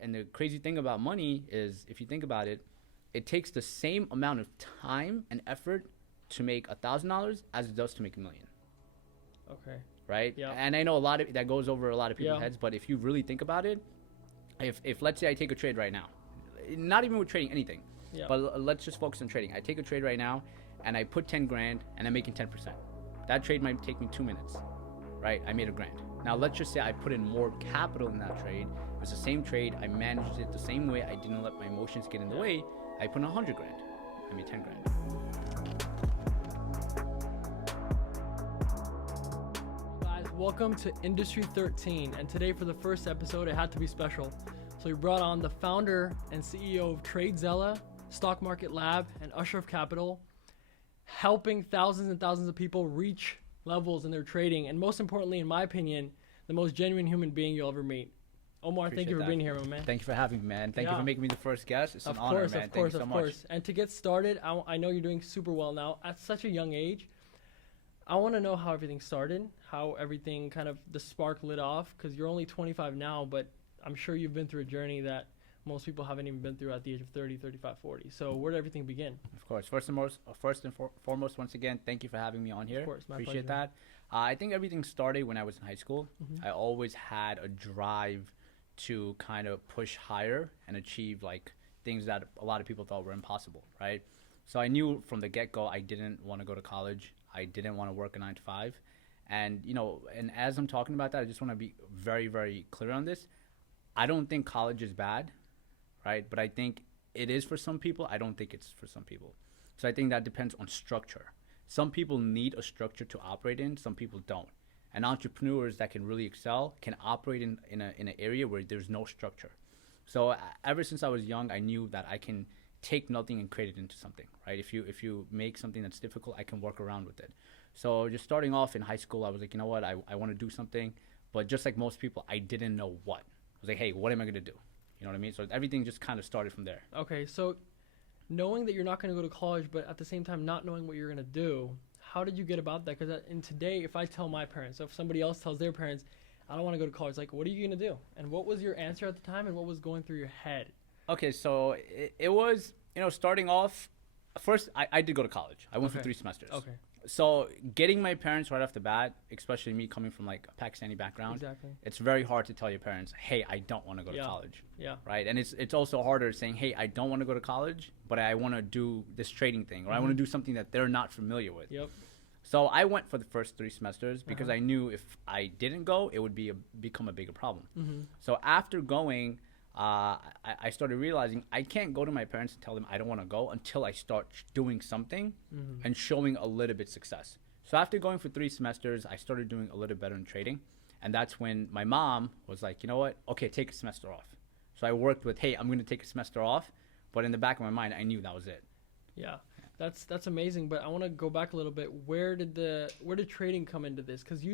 And the crazy thing about money is, if you think about it, it takes the same amount of time and effort to make $1,000 as it does to make $1 million. Okay. Right? Yeah. And I know that goes over a lot of people's heads, but if you really think about it, if let's say I take a trade right now, not even with trading anything, but let's just focus on trading. I take a trade right now and I put 10 grand and I'm making 10%. That trade might take me 2 minutes, right? I made $1,000. Now let's just say I put in more capital in that trade. It was the same trade. I managed it the same way. I didn't let my emotions get in the way. I put in 100 grand. I made 10 grand. Welcome to Industry 13, and today for the first episode it had to be special. So we brought on the founder and CEO of Tradezella, Stock Market Lab, and Ashraf Capital, helping thousands and thousands of people reach levels in their trading, and most importantly, in my opinion, the most genuine human being you'll ever meet. Omar, thank you for being here, my man. Thank you for having me, man. Thank you for making me the first guest. It's an honor, man. Thank you so much. And to get started, I know you're doing super well now at such a young age. I want to know how everything started, how everything kind of the spark lit off, because you're only 25 now, but I'm sure you've been through a journey that most people haven't even been through at the age of 30, 35, 40. So where did everything begin? Of course. First and foremost, once again, thank you for having me on here. Of course, my Appreciate pleasure. that. I think everything started when I was in high school. I always had a drive to kind of push higher and achieve like things that a lot of people thought were impossible, right? So I knew from the get-go I didn't want to go to college. I didn't want to work a 9 to 5. And, you know, and as I'm talking about that, I just want to be very, very clear on this. I don't think college is bad, right? But I think it is for some people. I don't think it's for some people. So I think that depends on structure. Some people need a structure to operate in. Some people don't. And entrepreneurs that can really excel can operate in an area where there's no structure. So ever since I was young, I knew that I can take nothing and create it into something, right? If you make something that's difficult, I can work around with it. So just starting off in high school, I was like, you know what, I want to do something. But just like most people, I didn't know what. I was like, hey, what am I going to do? You know what I mean? So everything just kind of started from there. Okay, so knowing that you're not going to go to college, but at the same time not knowing what you're going to do, how did you get about that? Because in today, if I tell my parents, so if somebody else tells their parents, I don't want to go to college, like, what are you going to do? And what was your answer at the time, and what was going through your head? Okay, so it was, you know, starting off, first, I did go to college. I went for 3 semesters. Okay. So getting my parents right off the bat, especially me coming from like a Pakistani background, it's very hard to tell your parents, hey, I don't want to go to college. Yeah. Right? And it's also harder saying, hey, I don't want to go to college, but I want to do this trading thing, or I want to do something that they're not familiar with. Yep. So I went for the first 3 semesters because I knew if I didn't go, it would become a bigger problem. So after going, I started realizing I can't go to my parents and tell them I don't want to go until I start doing something and showing a little bit success. So after going for 3 semesters, I started doing a little better in trading. And that's when my mom was like, you know what? Okay, take a semester off. So I worked with, hey, I'm going to take a semester off. But in the back of my mind, I knew that was it. Yeah. That's amazing, but I want to go back a little bit. Where did trading come into this? Because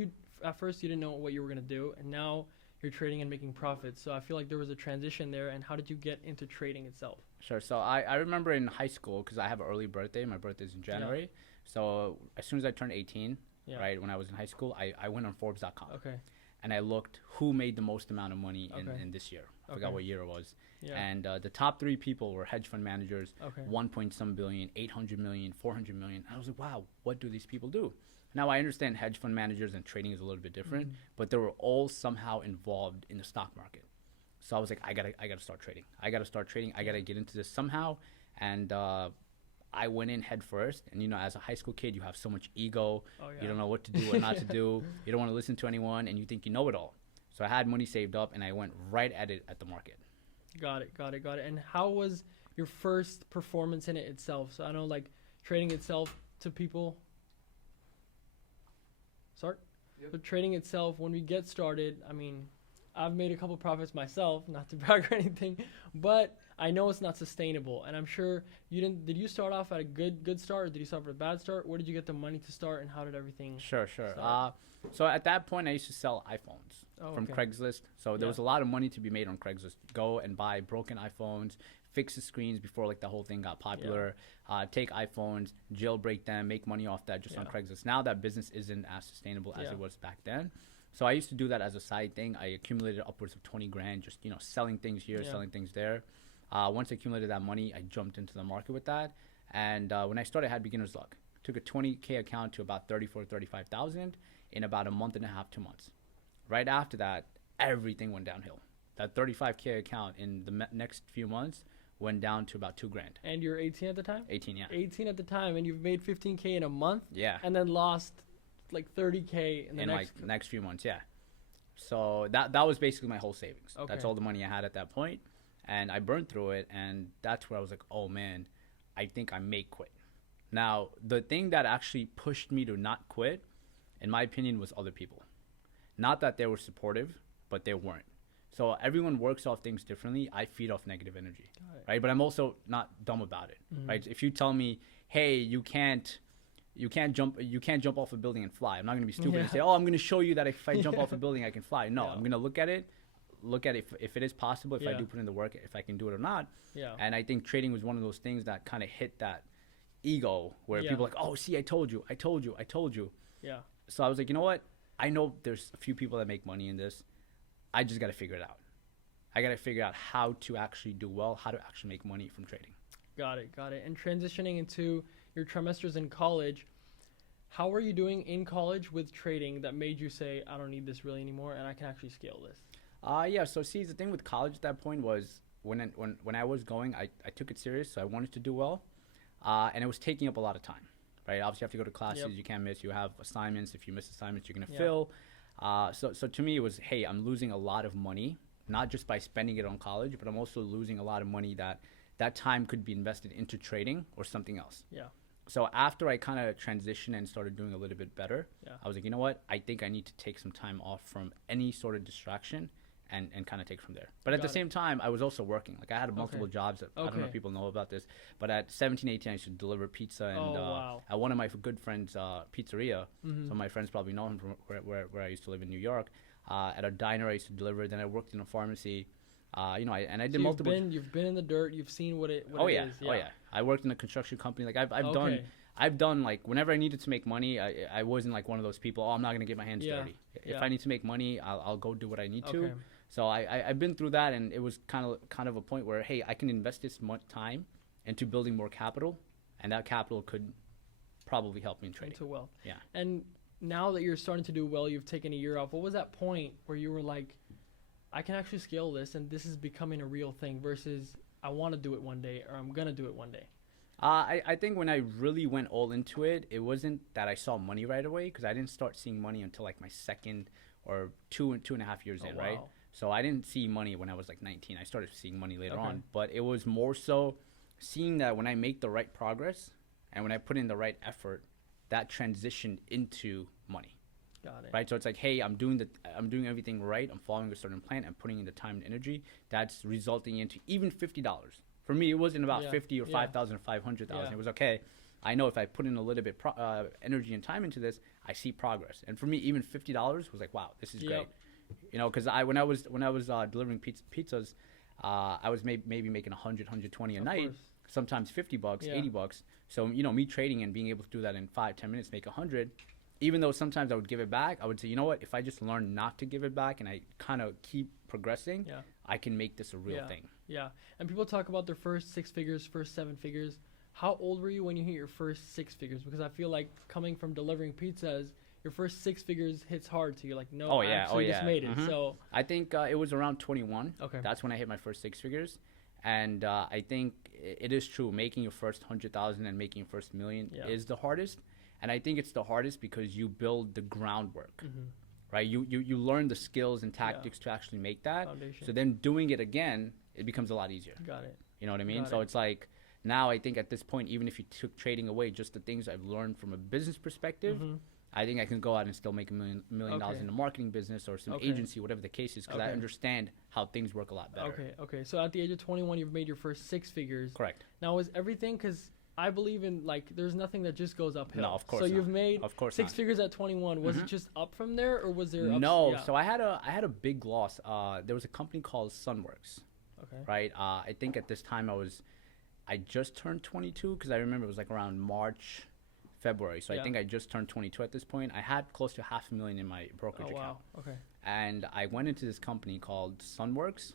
at first you didn't know what you were going to do, and now you're trading and making profits. So I feel like there was a transition there. And how did you get into trading itself? Sure. So I remember in high school, because I have an early birthday. My birthday's in January. Yeah. So as soon as I turned 18, right, when I was in high school, I went on Forbes.com. Okay. And I looked who made the most amount of money in this year. I forgot what year it was. Yeah. And the top 3 people were hedge fund managers, Okay. 1 point some billion, 800 million, 400 million. I was like, wow, what do these people do? Now, I understand hedge fund managers and trading is a little bit different, but they were all somehow involved in the stock market. So I was like, I gotta start trading. I got to get into this somehow. And I went in head first. And, you know, as a high school kid, you have so much ego. Oh, yeah. You don't know what to do, what not to do. You don't want to listen to anyone, and you think you know it all. So I had money saved up, and I went right at it at the market. Got it. And how was your first performance in it itself? So I know, like, trading itself to people. But trading itself, when we get started, I mean, I've made a couple profits myself, not to brag or anything, but I know it's not sustainable. And I'm sure you didn't. Did you start off at a good start, or did you start with a bad start? Where did you get the money to start, and how did everything? Sure. So at that point, I used to sell iPhones from Craigslist. So there was a lot of money to be made on Craigslist. Go and buy broken iPhones, fix the screens before like the whole thing got popular. Take iPhones, jailbreak them, make money off that just on Craigslist. Now that business isn't as sustainable as it was back then. So I used to do that as a side thing. I accumulated upwards of 20 grand, just, selling things here, selling things there. Once I accumulated that money, I jumped into the market with that. And when I started, I had beginner's luck. Took a 20K account to about 34, 35,000 in about a month and a half, 2 months. Right after that, everything went downhill. That 35K account in the next few months went down to about 2 grand. And you're 18 at the time? 18, yeah. 18 at the time, and you've made 15K in a month? Yeah. And then lost like 30K in the next few months, yeah. So that was basically my whole savings. Okay. That's all the money I had at that point. And I burned through it, and that's where I was like, oh man, I think I may quit. Now, the thing that actually pushed me to not quit, in my opinion, was other people. Not that they were supportive, but they weren't. So everyone works off things differently. I feed off negative energy, right? But I'm also not dumb about it, right? If you tell me, hey, you can't jump off a building and fly, I'm not going to be stupid and say, oh, I'm going to show you that if I jump off a building, I can fly. No, I'm going to look at it if it is possible, if I do put in the work, if I can do it or not. Yeah. And I think trading was one of those things that kind of hit that ego where people are like, oh, see, I told you. Yeah. So I was like, you know what? I know there's a few people that make money in this. I just got to figure it out. I got to figure out how to actually do well, how to actually make money from trading. Got it. And transitioning into your trimesters in college, how were you doing in college with trading that made you say, I don't need this really anymore and I can actually scale this? Yeah. So see, the thing with college at that point was when I was going, I took it serious. So I wanted to do well. And it was taking up a lot of time, right? Obviously you have to go to classes. You can't miss. You have assignments. If you miss assignments, you're going to fail. So to me, it was, hey, I'm losing a lot of money, not just by spending it on college, but I'm also losing a lot of money that time could be invested into trading or something else. Yeah. So after I kind of transitioned and started doing a little bit better, I was like, you know what? I think I need to take some time off from any sort of distraction and kind of take from there. But at the same time, I was also working. Like I had multiple jobs. I don't know if people know about this, but at 17, 18, I used to deliver pizza. And at one of my good friends' pizzeria, some of my friends probably know him from where I used to live in New York. At a diner, I used to deliver. Then I worked in a pharmacy. I did multiple. You've been in the dirt. You've seen what it is. Oh yeah. I worked in a construction company. Like I've done like whenever I needed to make money, I wasn't like one of those people. Oh, I'm not gonna get my hands dirty. If I need to make money, I'll go do what I need to. So I've been through that, and it was kind of a point where, hey, I can invest this much time into building more capital, and that capital could probably help me in trading. Into wealth. Yeah. And now that you're starting to do well, you've taken a year off. What was that point where you were like, I can actually scale this, and this is becoming a real thing versus I want to do it one day or I'm going to do it one day? I think when I really went all into it, it wasn't that I saw money right away, because I didn't start seeing money until like my second or two and a half years in, right? So I didn't see money when I was like 19. I started seeing money later on, but it was more so seeing that when I make the right progress and when I put in the right effort, that transitioned into money. Got it. Right. So it's like, hey, I'm doing everything right. I'm following a certain plan. I'm putting in the time and energy. That's resulting into even $50. For me, it wasn't about 50 or 5,000 or 500,000. It was okay. I know if I put in a little bit energy and time into this, I see progress. And for me, even $50 was like, wow, this is great. Because when I was delivering pizzas, I was maybe making 100, 120 a night, sometimes $50, $80. So me trading and being able to do that in 5-10 minutes, make 100. Even though sometimes I would give it back, I would say, you know what? If I just learn not to give it back and I kind of keep progressing, I can make this a real thing. Yeah. And people talk about their first 6 figures, first 7 figures. How old were you when you hit your first 6 figures? Because I feel like coming from delivering pizzas, your first 6 figures hits hard. So you're like, no, I actually just made it. So I think it was around 21. Okay. That's when I hit my first 6 figures. And I think it is true. Making your first 100,000 and making your first million is the hardest. And I think it's the hardest because you build the groundwork, right? You learn the skills and tactics to actually make that. Foundation. So then doing it again, it becomes a lot easier. Got it. You know what I mean? So it's like now I think at this point, even if you took trading away, just the things I've learned from a business perspective, I think I can go out and still make $1 million in a marketing business or some agency, whatever the case is, because I understand how things work a lot better. Okay. So at the age of 21, you've made your first 6 figures. Correct. Now, is everything, because I believe in, like, there's nothing that just goes uphill. No, of course So not. You've made of course 6 figures at 21. Was it just up from there, or was there No. So I had a big loss. There was a company called Sunworks. Okay. Right. I think at this time I just turned 22, because I remember it was like around March February. So I Yeah. think I just turned 22 at this point. I had close to $500,000 in my brokerage Oh, account. wow. Okay. And I went into this company called Sunworks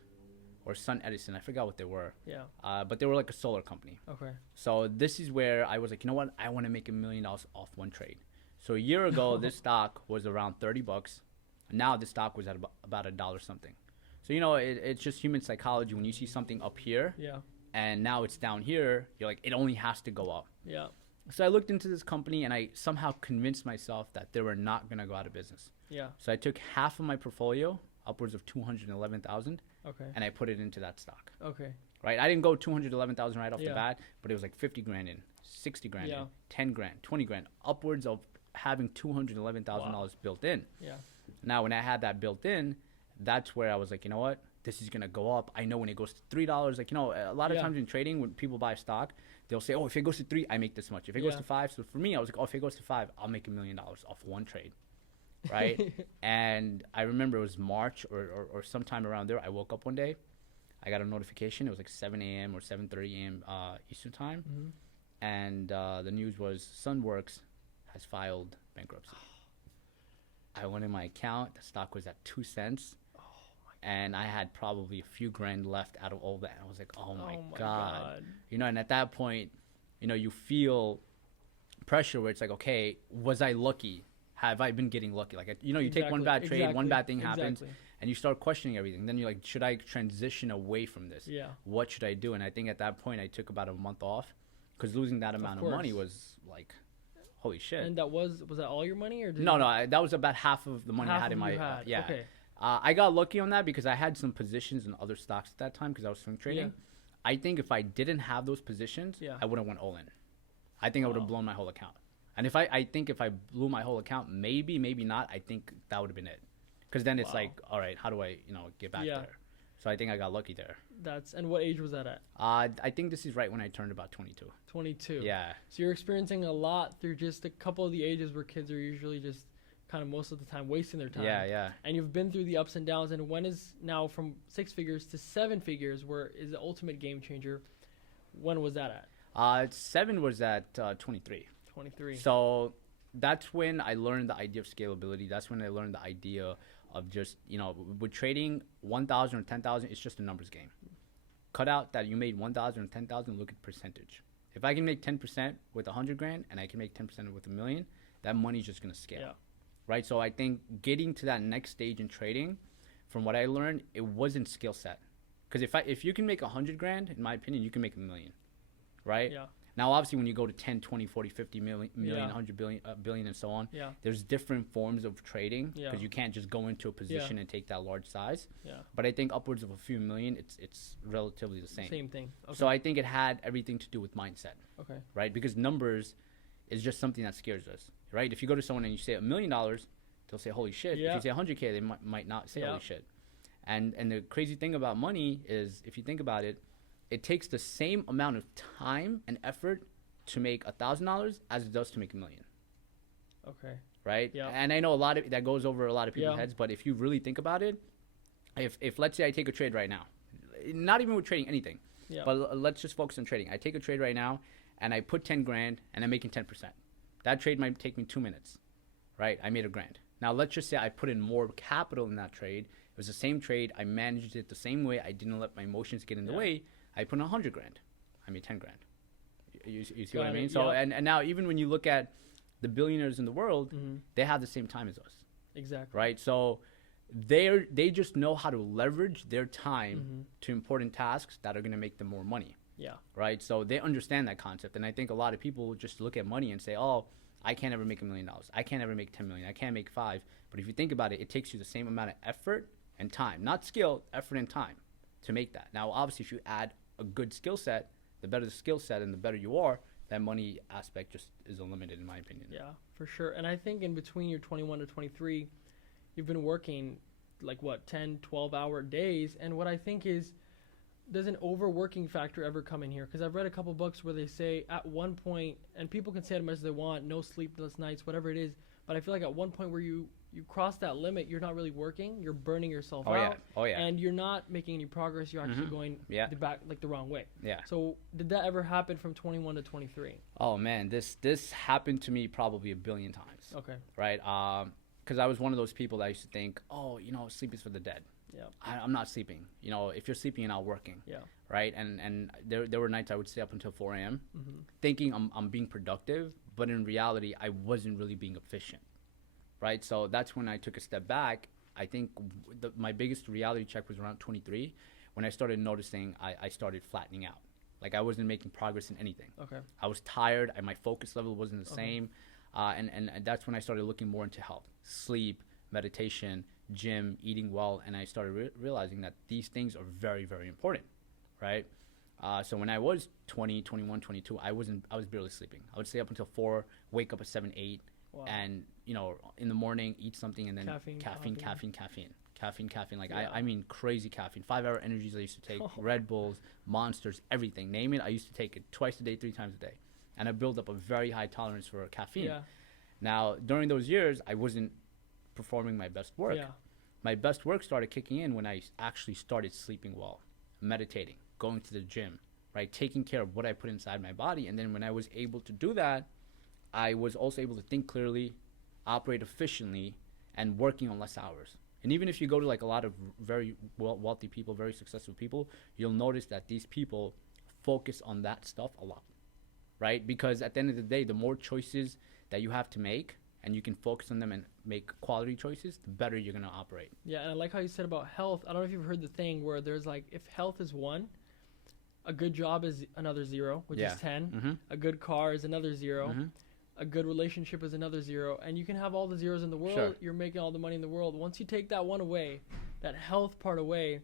or Sun Edison. I forgot what they were. Yeah. But they were like a solar company. Okay. So this is where I was like, you know what? I want to make $1 million off one trade. So a year ago, this stock was around $30. Now the stock was at about $1 something. So, you know, it's just human psychology. When you see something up here Yeah. and now it's down here, you're like, it only has to go up. Yeah. So I looked into this company and I somehow convinced myself that they were not going to go out of business. Yeah. So I took half of my portfolio, upwards of 211,000, Okay. and I put it into that stock. Okay. Right? I didn't go 211,000 right off Yeah. the bat, but it was like 50 grand in, 60 grand Yeah. in, 10 grand, 20 grand, upwards of having $211,000 built in. Yeah. Now, when I had that built in, that's where I was like, you know what? This is going to go up. I know when it goes to $3, like, you know, a lot of Yeah. times in trading, when people buy stock, they'll say, oh, if it goes to 3, I make this much. If it goes Yeah. to 5, so for me, I was like, oh, if it goes to 5, I'll make $1 million off one trade. Right? And I remember it was March or sometime around there. I woke up one day. I got a notification. It was like 7 a.m. or 7:30 a.m. Eastern time. Mhm. And the news was Sunworks has filed bankruptcy. I went in my account. The stock was at 2 cents. And I had probably a few grand left out of all that. I was like, oh my God. You know, and at that point, you know, you feel pressure where it's like, okay, was I lucky? Have I been getting lucky? Like, you know, you take one bad trade, one bad thing happens, and you start questioning everything. Then you're like, should I transition away from this? Yeah. What should I do? And I think at that point, I took about a month off because losing that amount of money was like, holy shit. And that was that all your money, or did No, that was about half of the money I had in my yeah. Okay. I got lucky on that because I had some positions in other stocks at that time because I was swing trading. Yeah. I think if I didn't have those positions, I would have went all in. I think I would have blown my whole account. And I think if I blew my whole account, maybe not, I think that would have been it. Because then it's like, all right, how do I, you know, get back there? So I think I got lucky there. And what age was that at? I think this is right when I turned about 22. 22. Yeah. So you're experiencing a lot through just a couple of the ages where kids are usually just kind of most of the time wasting their time. Yeah. And you've been through the ups and downs. And when is now from 6 figures to 7 figures, where is the ultimate game changer? When was that at? 7 was at 23. 23. So that's when I learned the idea of scalability. That's when I learned the idea of just, you know, with trading 1,000 or 10,000, it's just a numbers game. Cut out that you made 1,000 or 10,000, look at percentage. If I can make 10% with 100 grand and I can make 10% with $1 million, that money's just going to scale. Yeah. Right? So I think getting to that next stage in trading, from what I learned, it wasn't skill set. Because if you can make 100 grand, in my opinion, you can make $1 million. Right? Yeah. Now, obviously, when you go to 10, 20, 40, 50 million, 100 billion, and so on, there's different forms of trading because you can't just go into a position and take that large size. Yeah. But I think upwards of a few million, it's relatively the same. Same thing. Okay. So I think it had everything to do with mindset. Okay. Right? Because numbers is just something that scares us. Right? If you go to someone and you say $1 million, they'll say, holy shit. Yeah. If you say 100K, they might not say holy shit. And the crazy thing about money is, if you think about it, it takes the same amount of time and effort to make $1,000 as it does to make $1 million. Okay. Right? Yeah. And I know that goes over a lot of people's heads, but if you really think about it, if let's say I take a trade right now, not even with trading anything, but let's just focus on trading. I take a trade right now and I put 10 grand and I'm making 10%. That trade might take me 2 minutes, right? I made $1 grand. Now let's just say I put in more capital in that trade. It was the same trade. I managed it the same way. I didn't let my emotions get in the way. I put in 100 grand. I made 10 grand. You see what I mean? So and now even when you look at the billionaires in the world, they have the same time as us. Exactly. Right? So they just know how to leverage their time to important tasks that are going to make them more money. Yeah. Right? So they understand that concept. And I think a lot of people just look at money and say, oh, I can't ever make $1 million. I can't ever make 10 million. I can't make 5. But if you think about it, it takes you the same amount of effort and time, not skill, effort and time to make that. Now, obviously, if you add a good skill set, the better the skill set and the better you are, that money aspect just is unlimited, in my opinion. Yeah, for sure. And I think in between your 21 to 23, you've been working like 10, 12-hour days. And what I think is, does an overworking factor ever come in here? Because I've read a couple books where they say at one point, and people can say it as much as they want, no sleepless nights, whatever it is, but I feel like at one point where you you cross that limit, you're not really working. You're burning yourself Oh, out. yeah. Oh, yeah. And you're not making any progress. You're actually going the wrong way. Yeah. So did that ever happen from 21 to 23? Oh, man, this happened to me probably a billion times. Okay. Right? Because I was one of those people that used to think, oh, sleep is for the dead. Yeah. I'm not sleeping. If you're sleeping, you're not working. Yeah. Right? And there were nights I would stay up until 4 a.m. Thinking I'm being productive, but in reality, I wasn't really being efficient. Right? So that's when I took a step back. I think my biggest reality check was around 23 when I started noticing I started flattening out. Like I wasn't making progress in anything. Okay. I was tired. My focus level wasn't the same. And that's when I started looking more into health, sleep, meditation, gym, eating well. And I started realizing that these things are very, very important. Right? So when I was 20, 21, 22, I was barely sleeping. I would stay up until 4, wake up at 7, 8. Wow. And, in the morning, eat something and then caffeine. Like, I mean, crazy caffeine. 5-hour energies I used to take, Red Bulls, Monsters, everything. Name it, I used to take it twice a day, 3 times a day. And I built up a very high tolerance for caffeine. Yeah. Now, during those years, I wasn't performing my best work. Yeah. My best work started kicking in when I actually started sleeping well, meditating, going to the gym, right? Taking care of what I put inside my body. And then when I was able to do that, I was also able to think clearly, operate efficiently, and working on less hours. And even if you go to like a lot of very wealthy people, very successful people, you'll notice that these people focus on that stuff a lot, right? Because at the end of the day, the more choices that you have to make and you can focus on them and make quality choices, the better you're going to operate. Yeah, and I like how you said about health. I don't know if you've heard the thing where there's like, if health is 1, a good job is another 0, which is 10. A good car is another 0. A good relationship is another 0, and you can have all the zeros in the world. Sure. You're making all the money in the world. Once you take that one away, that health part away,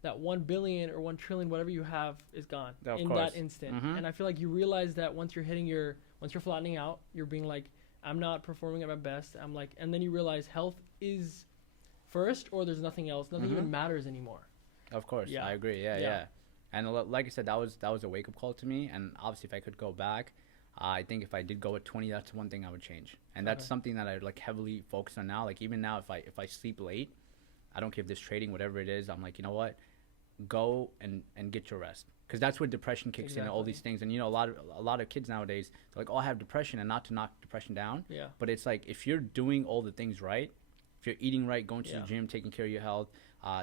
that 1 billion or 1 trillion, whatever you have, is gone in that instant. And I feel like you realize that once you're flattening out, you're being like, I'm not performing at my best. I'm like, and then you realize health is first, or there's nothing else. Nothing even matters anymore. Of course, I agree. Yeah. And like I said, that was a wake up call to me. And obviously, if I could go back, I think if I did go at 20, that's one thing I would change. And that's something that I like heavily focus on now. Like even now, if I sleep late, I don't care if this trading, whatever it is, I'm like, you know what? Go and get your rest. Because that's where depression kicks in and all these things. And, a lot of kids nowadays, they're like, oh, I have depression, and not to knock depression down. Yeah. But it's like, if you're doing all the things right, if you're eating right, going to the gym, taking care of your health,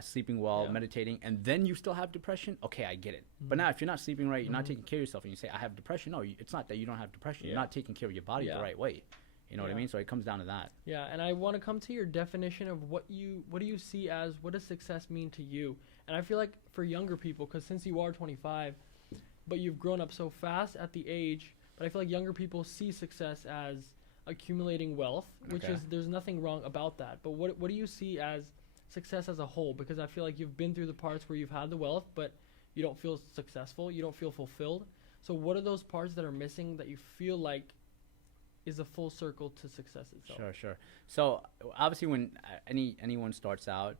sleeping well, meditating, and then you still have depression, okay, I get it. But now if you're not sleeping right, you're not taking care of yourself, and you say, I have depression, no, it's not that you don't have depression. You're not taking care of your body the right way. You know what I mean? So it comes down to that. Yeah, and I want to come to your definition of what do you see as, what does success mean to you? And I feel like for younger people, because since you are 25, but you've grown up so fast at the age, but I feel like younger people see success as accumulating wealth, which is, there's nothing wrong about that. But what do you see as success as a whole? Because I feel like you've been through the parts where you've had the wealth, but you don't feel successful, you don't feel fulfilled. So what are those parts that are missing that you feel like is a full circle to success itself? Sure. So obviously when anyone starts out,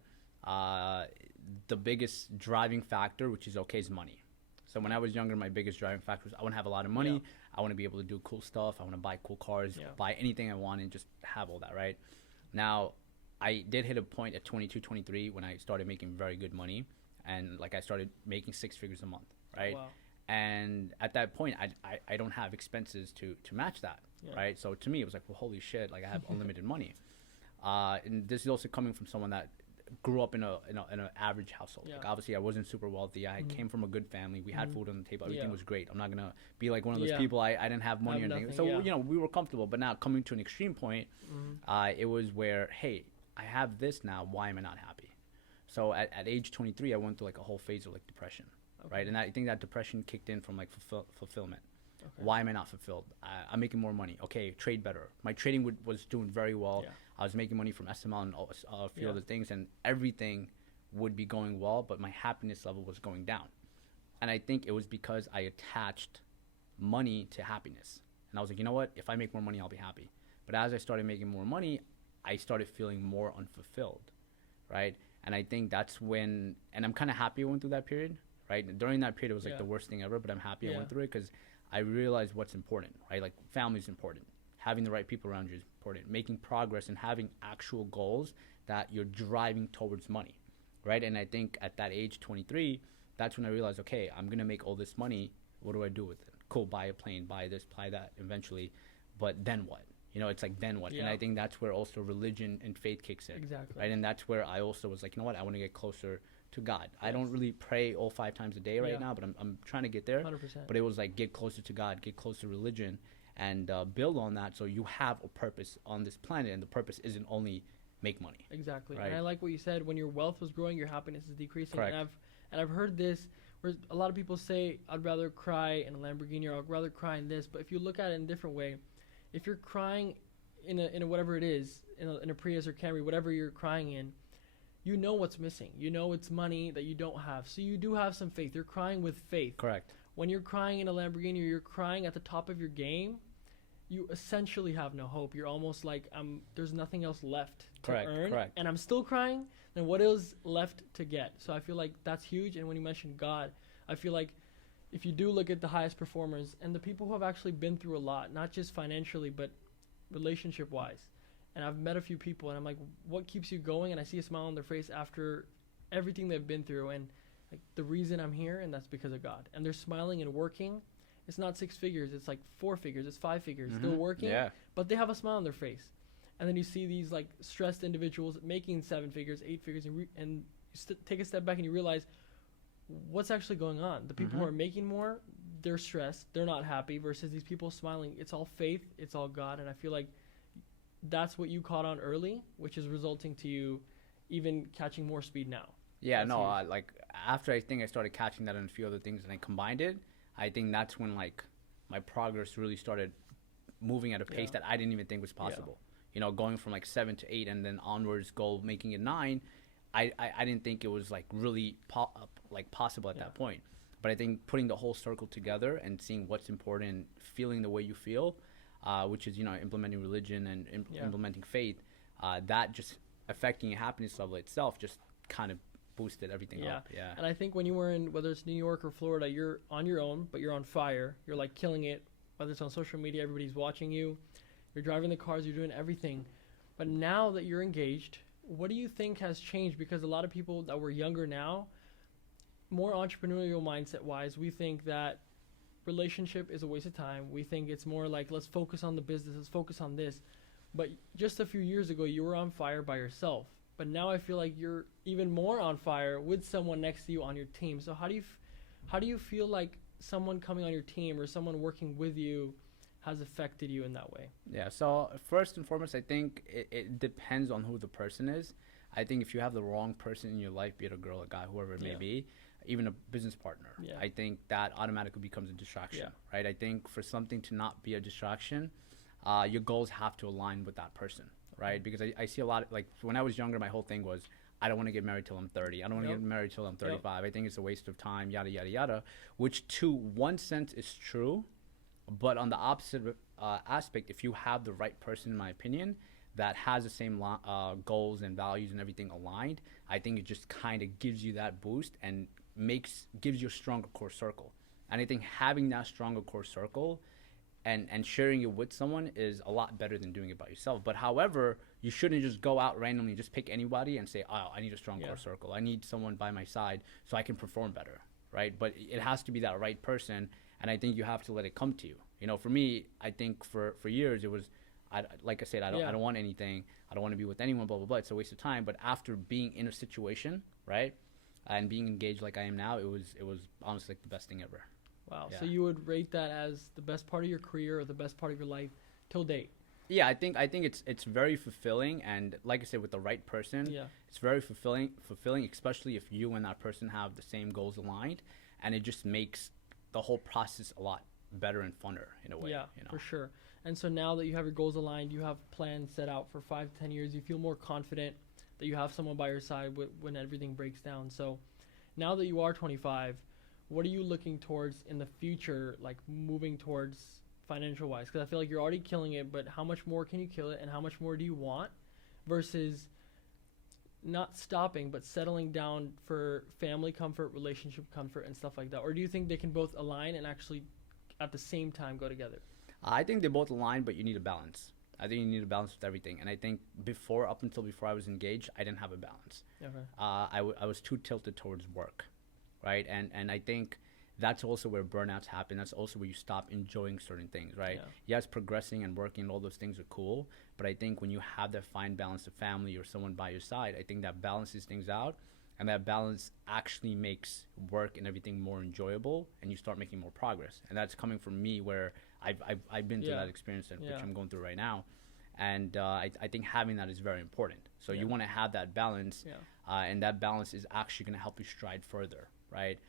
the biggest driving factor, which is is money. So when I was younger, my biggest driving factor was I want to have a lot of money. Yeah. I want to be able to do cool stuff. I want to buy cool cars, buy anything I want, and just have all that, right? Now, I did hit a point at 22, 23 when I started making very good money. And like I started making 6 figures a month, right? Wow. And at that point, I don't have expenses to match that, right? So to me, it was like, well, holy shit, like I have unlimited money. And this is also coming from someone that grew up in an average household. Like obviously I wasn't super wealthy. I came from a good family. We had food on the table. Everything was great. I'm not gonna be like one of those people. I didn't have money or anything. So we were comfortable. But now coming to an extreme point, it was where, hey, I have this now. Why am I not happy? So at age 23, I went through like a whole phase of like depression, right? And I think that depression kicked in from like fulfillment. Why am I not fulfilled? I'm making more money. Okay, trade better. My trading was doing very well. I was making money from SML and a few other things, and everything would be going well, but my happiness level was going down. And I think it was because I attached money to happiness. And I was like, you know what? If I make more money, I'll be happy. But as I started making more money, I started feeling more unfulfilled, right? And I think that's when, and I'm kind of happy I went through that period, right? And during that period, it was like the worst thing ever, but I'm happy I went through it because I realized what's important, right? Like family is important. Having the right people around you is important. Making progress and having actual goals that you're driving towards money, right? And I think at that age, 23, that's when I realized, okay, I'm going to make all this money. What do I do with it? Cool, buy a plane, buy this, buy that eventually. But then what? You know, it's like, then what? Yeah. And I think that's where also religion and faith kicks in. Exactly. Right? And that's where I also was like, you know what? I want to get closer to God. Yes. I don't really pray all 5 times a day right now, but I'm trying to get there. 100%. But it was like, get closer to God, get closer to religion, and build on that so you have a purpose on this planet. And the purpose isn't only make money. Exactly. Right? And I like what you said. When your wealth was growing, your happiness is decreasing. Correct. And I've heard this where a lot of people say, I'd rather cry in a Lamborghini, or I'd rather cry in this. But if you look at it in a different way, if you're crying in a whatever it is, in a Prius or Camry, whatever you're crying in, you know what's missing. You know it's money that you don't have. So you do have some faith. You're crying with faith. Correct. When you're crying in a Lamborghini, or you're crying at the top of your game, you essentially have no hope. You're almost like, there's nothing else left to earn. Correct. And I'm still crying. Then what is left to get? So I feel like that's huge. And when you mentioned God, I feel like if you do look at the highest performers and the people who have actually been through a lot, not just financially, but relationship-wise, and I've met a few people, and I'm like, what keeps you going? And I see a smile on their face after everything they've been through, and like, the reason I'm here, and that's because of God. And they're smiling and working. It's not 6 figures. It's like 4 figures. It's 5 figures. Mm-hmm. Still working, yeah. but they have a smile on their face. And then you see these like stressed individuals making 7 figures, 8 figures, and you take a step back and you realize what's actually going on. The people who are making more, they're stressed, they're not happy, versus these people smiling. It's all faith, it's all God. And I feel like that's what you caught on early, which is resulting to you even catching more speed now. Yeah, That's no, huge. like after I think I started catching that and a few other things and I combined it, I think that's when like my progress really started moving at a pace that I didn't even think was possible. You know, going from like 7 to 8 and then onwards, goal making it 9. I didn't think it was like really possible at that point. But I think putting the whole circle together and seeing what's important, feeling the way you feel, which is, you know, implementing religion and implementing faith, that just affecting your happiness level itself just kind of boosted everything up. Yeah. And I think when you were in, whether it's New York or Florida, you're on your own, but you're on fire. You're like killing it. Whether it's on social media, everybody's watching you. You're driving the cars, you're doing everything. But now that you're engaged, what do you think has changed? Because a lot of people that were younger now, more entrepreneurial mindset wise, we think that relationship is a waste of time. We think it's more like, let's focus on the business, let's focus on this. But just a few years ago, you were on fire by yourself. But now I feel like you're even more on fire with someone next to you on your team. So how do you feel like someone coming on your team or someone working with you has affected you in that way? Yeah, so first and foremost, I think it depends on who the person is. I think if you have the wrong person in your life, be it a girl, a guy, whoever it may be, even a business partner, I think that automatically becomes a distraction, right? I think for something to not be a distraction, your goals have to align with that person, right? Because I see a lot of, like, when I was younger, my whole thing was, I don't want to get married till I'm 30. I don't want to get married till I'm 35. I think it's a waste of time, yada, yada, yada, which to one sense is true. But on the opposite aspect, if you have the right person, in my opinion, that has the same goals and values and everything aligned, I think it just kind of gives you that boost and gives you a stronger core circle. And I think having that stronger core circle and sharing it with someone is a lot better than doing it by yourself. But however, you shouldn't just go out randomly and just pick anybody and say, oh, I need a strong core circle. I need someone by my side so I can perform better, right? But it has to be that right person. And I think you have to let it come to you. You know, for me, I think for years it was, like I said, I don't want anything. I don't want to be with anyone, blah, blah, blah. It's a waste of time. But after being in a situation, right, and being engaged like I am now, it was honestly like the best thing ever. Wow. Yeah. So you would rate that as the best part of your career or the best part of your life till date? Yeah, I think it's very fulfilling, and like I said, with the right person, it's very fulfilling, especially if you and that person have the same goals aligned, and it just makes the whole process a lot better and funner in a way. Yeah, you know? For sure. And so now that you have your goals aligned, you have plans set out for 5 to 10 years, you feel more confident that you have someone by your side when everything breaks down. So now that you are 25, what are you looking towards in the future, like moving towards financial wise? Because I feel like you're already killing it, but how much more can you kill it, and how much more do you want versus not stopping but settling down for family comfort, relationship comfort, and stuff like that? Or do you think they can both align and actually at the same time go together? I think they both align, but you need a balance. I think you need a balance with everything. And I think up until before I was engaged, I didn't have a balance. Okay. I was too tilted towards work, right? And I think that's also where burnouts happen. That's also where you stop enjoying certain things, right? Yeah. Yes, progressing and working and all those things are cool, but I think when you have that fine balance of family or someone by your side, I think that balances things out, and that balance actually makes work and everything more enjoyable, and you start making more progress. And that's coming from me, where I've been through that experience, which I'm going through right now. And I think having that is very important. So you want to have that balance, and that balance is actually going to help you stride further, right?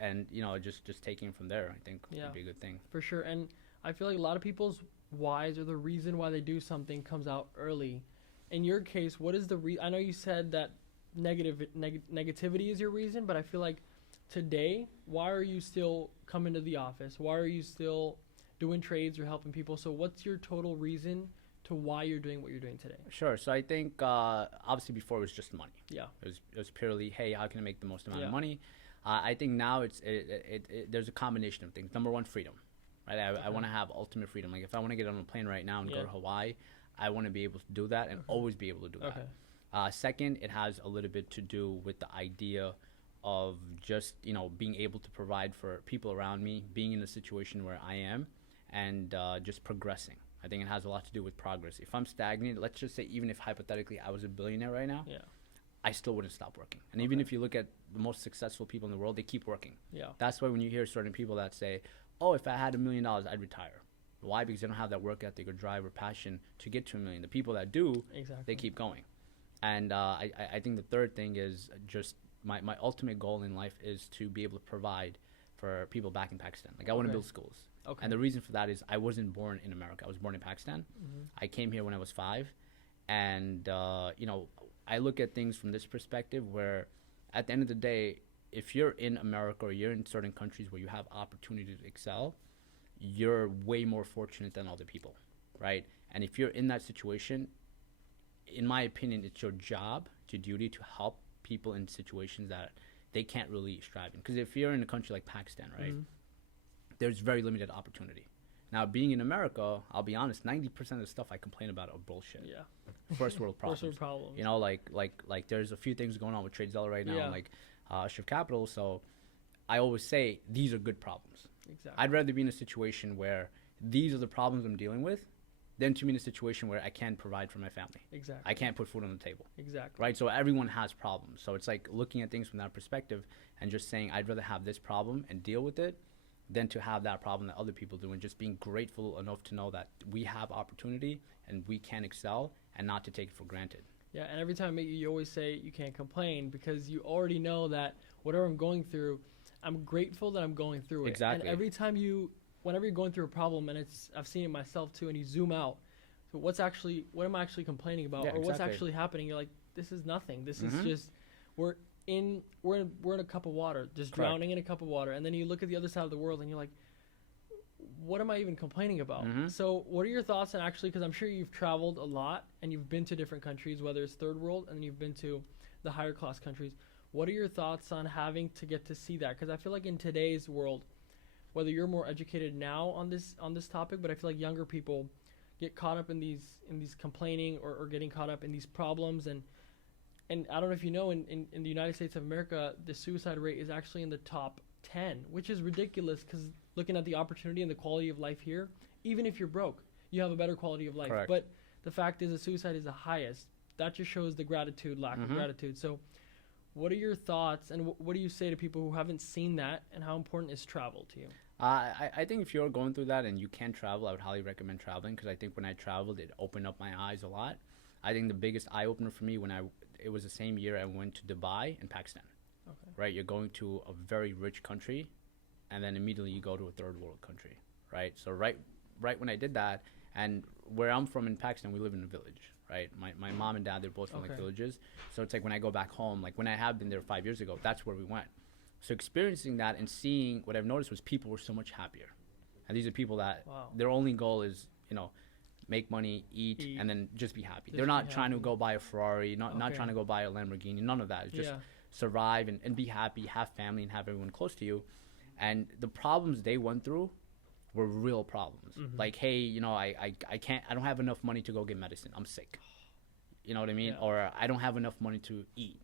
And just taking it from there, I think would be a good thing. For sure. And I feel like a lot of people's whys, or the reason why they do something, comes out early. In your case, what is the I know you said that negativity is your reason, but I feel like today, why are you still coming to the office? Why are you still doing trades or helping people? So what's your total reason to why you're doing what you're doing today? Sure. So I think obviously before it was just money. Yeah. It was purely, hey, how can I make the most amount of money? I think now there's a combination of things. Number one, freedom, right? I want to have ultimate freedom. Like if I want to get on a plane right now and go to Hawaii, I want to be able to do that and always be able to do that. Second, it has a little bit to do with the idea of just, being able to provide for people around me, being in a situation where I am, and just progressing. I think it has a lot to do with progress. If I'm stagnant, let's just say, even if hypothetically I was a billionaire right now, I still wouldn't stop working. And even if you look at the most successful people in the world, they keep working. Yeah. That's why when you hear certain people that say, oh, if I had $1 million, I'd retire. Why? Because they don't have that work ethic or drive or passion to get to $1 million. The people that do, they keep going. And I think the third thing is just my ultimate goal in life is to be able to provide for people back in Pakistan. Like I want to build schools. And the reason for that is I wasn't born in America. I was born in Pakistan. I came here when I was 5. And, I look at things from this perspective where at the end of the day, if you're in America or you're in certain countries where you have opportunity to excel, you're way more fortunate than other people, right? And if you're in that situation, in my opinion, it's your job, it's your duty to help people in situations that they can't really strive in. Because if you're in a country like Pakistan, right, there's very limited opportunity. Now, being in America, I'll be honest, 90% of the stuff I complain about are bullshit. Yeah. First world problems. First world problems. Like there's a few things going on with Tradezella right now, like Ashraf Capital. So I always say these are good problems. Exactly. I'd rather be in a situation where these are the problems I'm dealing with than to be in a situation where I can't provide for my family. Exactly. I can't put food on the table. Exactly. Right? So everyone has problems. So it's like looking at things from that perspective and just saying I'd rather have this problem and deal with it than to have that problem that other people do, and just being grateful enough to know that we have opportunity and we can excel and not to take it for granted. Yeah, and every time I meet you, you always say you can't complain because you already know that whatever I'm going through, I'm grateful that I'm going through it. Exactly. And every time whenever you're going through a problem, and I've seen it myself too, and you zoom out, so what am I actually complaining about, or what's actually happening? You're like, this is nothing. This is just we're in a cup of water, just drowning in a cup of water, and then you look at the other side of the world and you're like, what am I even complaining about? So what are your thoughts on actually, because I'm sure you've traveled a lot and you've been to different countries, whether it's third world and you've been to the higher class countries. What are your thoughts on having to get to see that? Because I feel like in today's world, whether you're more educated now on this topic, but I feel like younger people get caught up in these complaining or getting caught up in these problems. And I don't know if you know, in the United States of America, the suicide rate is actually in the top 10, which is ridiculous because looking at the opportunity and the quality of life here, even if you're broke, you have a better quality of life. Correct. But the fact is that suicide is the highest. That just shows the lack of gratitude. So what are your thoughts, and what do you say to people who haven't seen that, and how important is travel to you? I think if you're going through that and you can travel, I would highly recommend traveling, because I think when I traveled, it opened up my eyes a lot. I think the biggest eye-opener for me it was the same year I went to Dubai and Pakistan. Okay. Right? You're going to a very rich country, and then immediately you go to a third world country, right? So right when I did that, and where I'm from in Pakistan, we live in a village, right? My mom and dad, they're both from like villages. So it's like when I go back home, like when I have been there 5 years ago, that's where we went. So experiencing that and seeing, what I've noticed was people were so much happier. And these are people that their only goal is, make money, eat, and then just be happy. They're not trying to go buy a Ferrari, not trying to go buy a Lamborghini, none of that. It's just survive and be happy, have family, and have everyone close to you. And the problems they went through were real problems. Like, hey, you know, I can't, I don't have enough money to go get medicine. I'm sick. You know what I mean? Yeah. Or I don't have enough money to eat.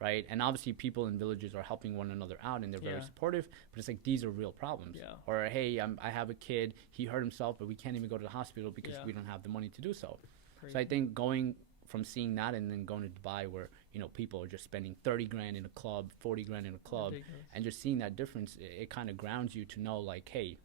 Right. And obviously people in villages are helping one another out and they're very supportive, but it's like, these are real problems. Yeah. Or, hey, I have a kid, he hurt himself, but we can't even go to the hospital because we don't have the money to do so. Crazy. So I think going from seeing that and then going to Dubai where, you know, people are just spending 30 grand in a club, 40 grand in a club, Ridiculous. and just seeing that difference, it kind of grounds you to know, like, hey,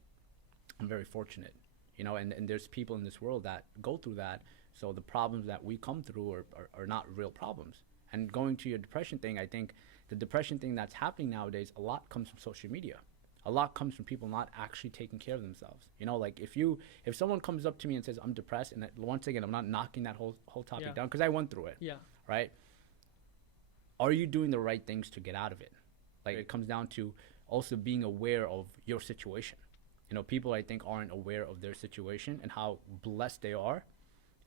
I'm very fortunate, you know, and there's people in this world that go through that. So the problems that we come through are not real problems. And going to your depression thing, I think the depression thing that's happening nowadays, a lot comes from social media. A lot comes from people not actually taking care of themselves. You know, like if someone comes up to me and says I'm depressed, and once again, I'm not knocking that whole topic down because I went through it. Yeah. Right. Are you doing the right things to get out of it? Like it comes down to also being aware of your situation. You know, people I think aren't aware of their situation and how blessed they are.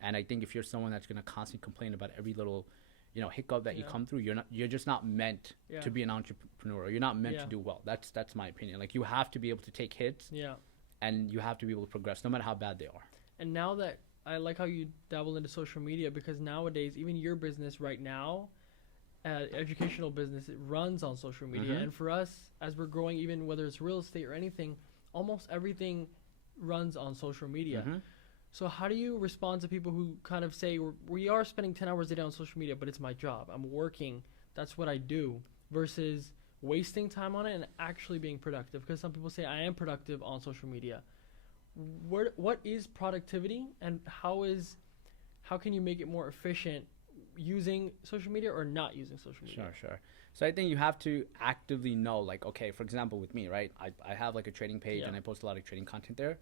And I think if you're someone that's going to constantly complain about every little, you know, hiccup that you come through, you're just not meant to be an entrepreneur. You're not meant to do well. That's my opinion. Like you have to be able to take hits. Yeah. And you have to be able to progress no matter how bad they are. And now that I like how you dabble into social media, because nowadays, even your business right now, educational business, it runs on social media. And for us, as we're growing, even whether it's real estate or anything, almost everything runs on social media. So how do you respond to people who kind of say, we are spending 10 hours a day on social media, but it's my job. I'm working. That's what I do. Versus wasting time on it and actually being productive. Because some people say, I am productive on social media. What is productivity, and how can you make it more efficient using social media or not using social media? Sure. So I think you have to actively know, like, okay, for example, with me, right? I have like a trading page and I post a lot of trading content there.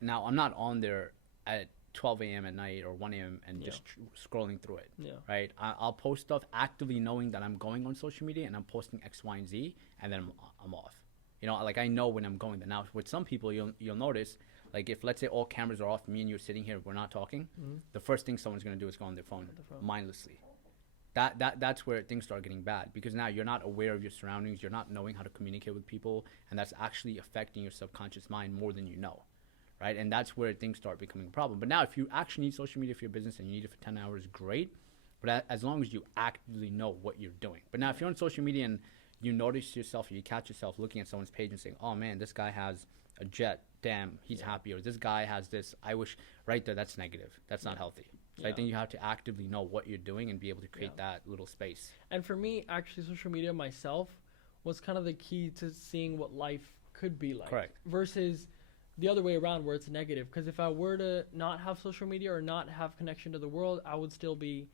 Now, I'm not on there at 12 a.m. at night or 1 a.m. and just scrolling through it, right? I'll post stuff actively knowing that I'm going on social media and I'm posting X, Y, and Z, and then I'm off. You know, like I know when I'm going there. Now, with some people, you'll notice, like if, let's say, all cameras are off, me and you are sitting here, we're not talking, the first thing someone's going to do is go on their phone mindlessly. That's where things start getting bad, because now you're not aware of your surroundings, you're not knowing how to communicate with people, and that's actually affecting your subconscious mind more than you know. Right? And that's where things start becoming a problem. But now if you actually need social media for your business and you need it for 10 hours, great. But as long as you actively know what you're doing. But now if you're on social media and you notice yourself, or you catch yourself looking at someone's page and saying, oh man, this guy has a jet, damn, he's happy. Or this guy has this, I wish, right there, that's negative. That's not healthy. So I think you have to actively know what you're doing and be able to create that little space. And for me, actually, social media myself was kind of the key to seeing what life could be like. Correct. Versus the other way around where it's negative. Because if I were to not have social media or not have connection to the world, I would still be,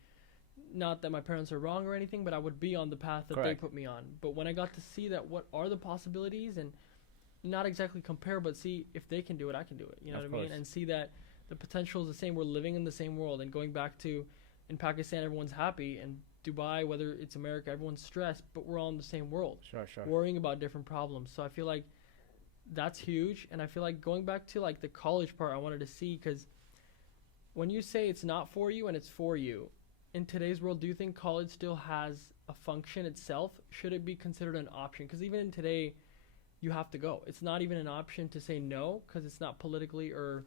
not that my parents are wrong or anything, but I would be on the path that they put me on. But when I got to see that what are the possibilities, and not exactly compare, but see if they can do it, I can do it. You know what I mean? And see that the potential is the same. We're living in the same world. And going back to, in Pakistan, everyone's happy. And Dubai, whether it's America, everyone's stressed, but we're all in the same world. Sure. Worrying about different problems. So I feel like that's huge. And I feel like going back to like the college part, I wanted to see, because when you say it's not for you and it's for you, in today's world, do you think college still has a function itself? Should it be considered an option? Because even in today, you have to go. It's not even an option to say no, because it's not politically or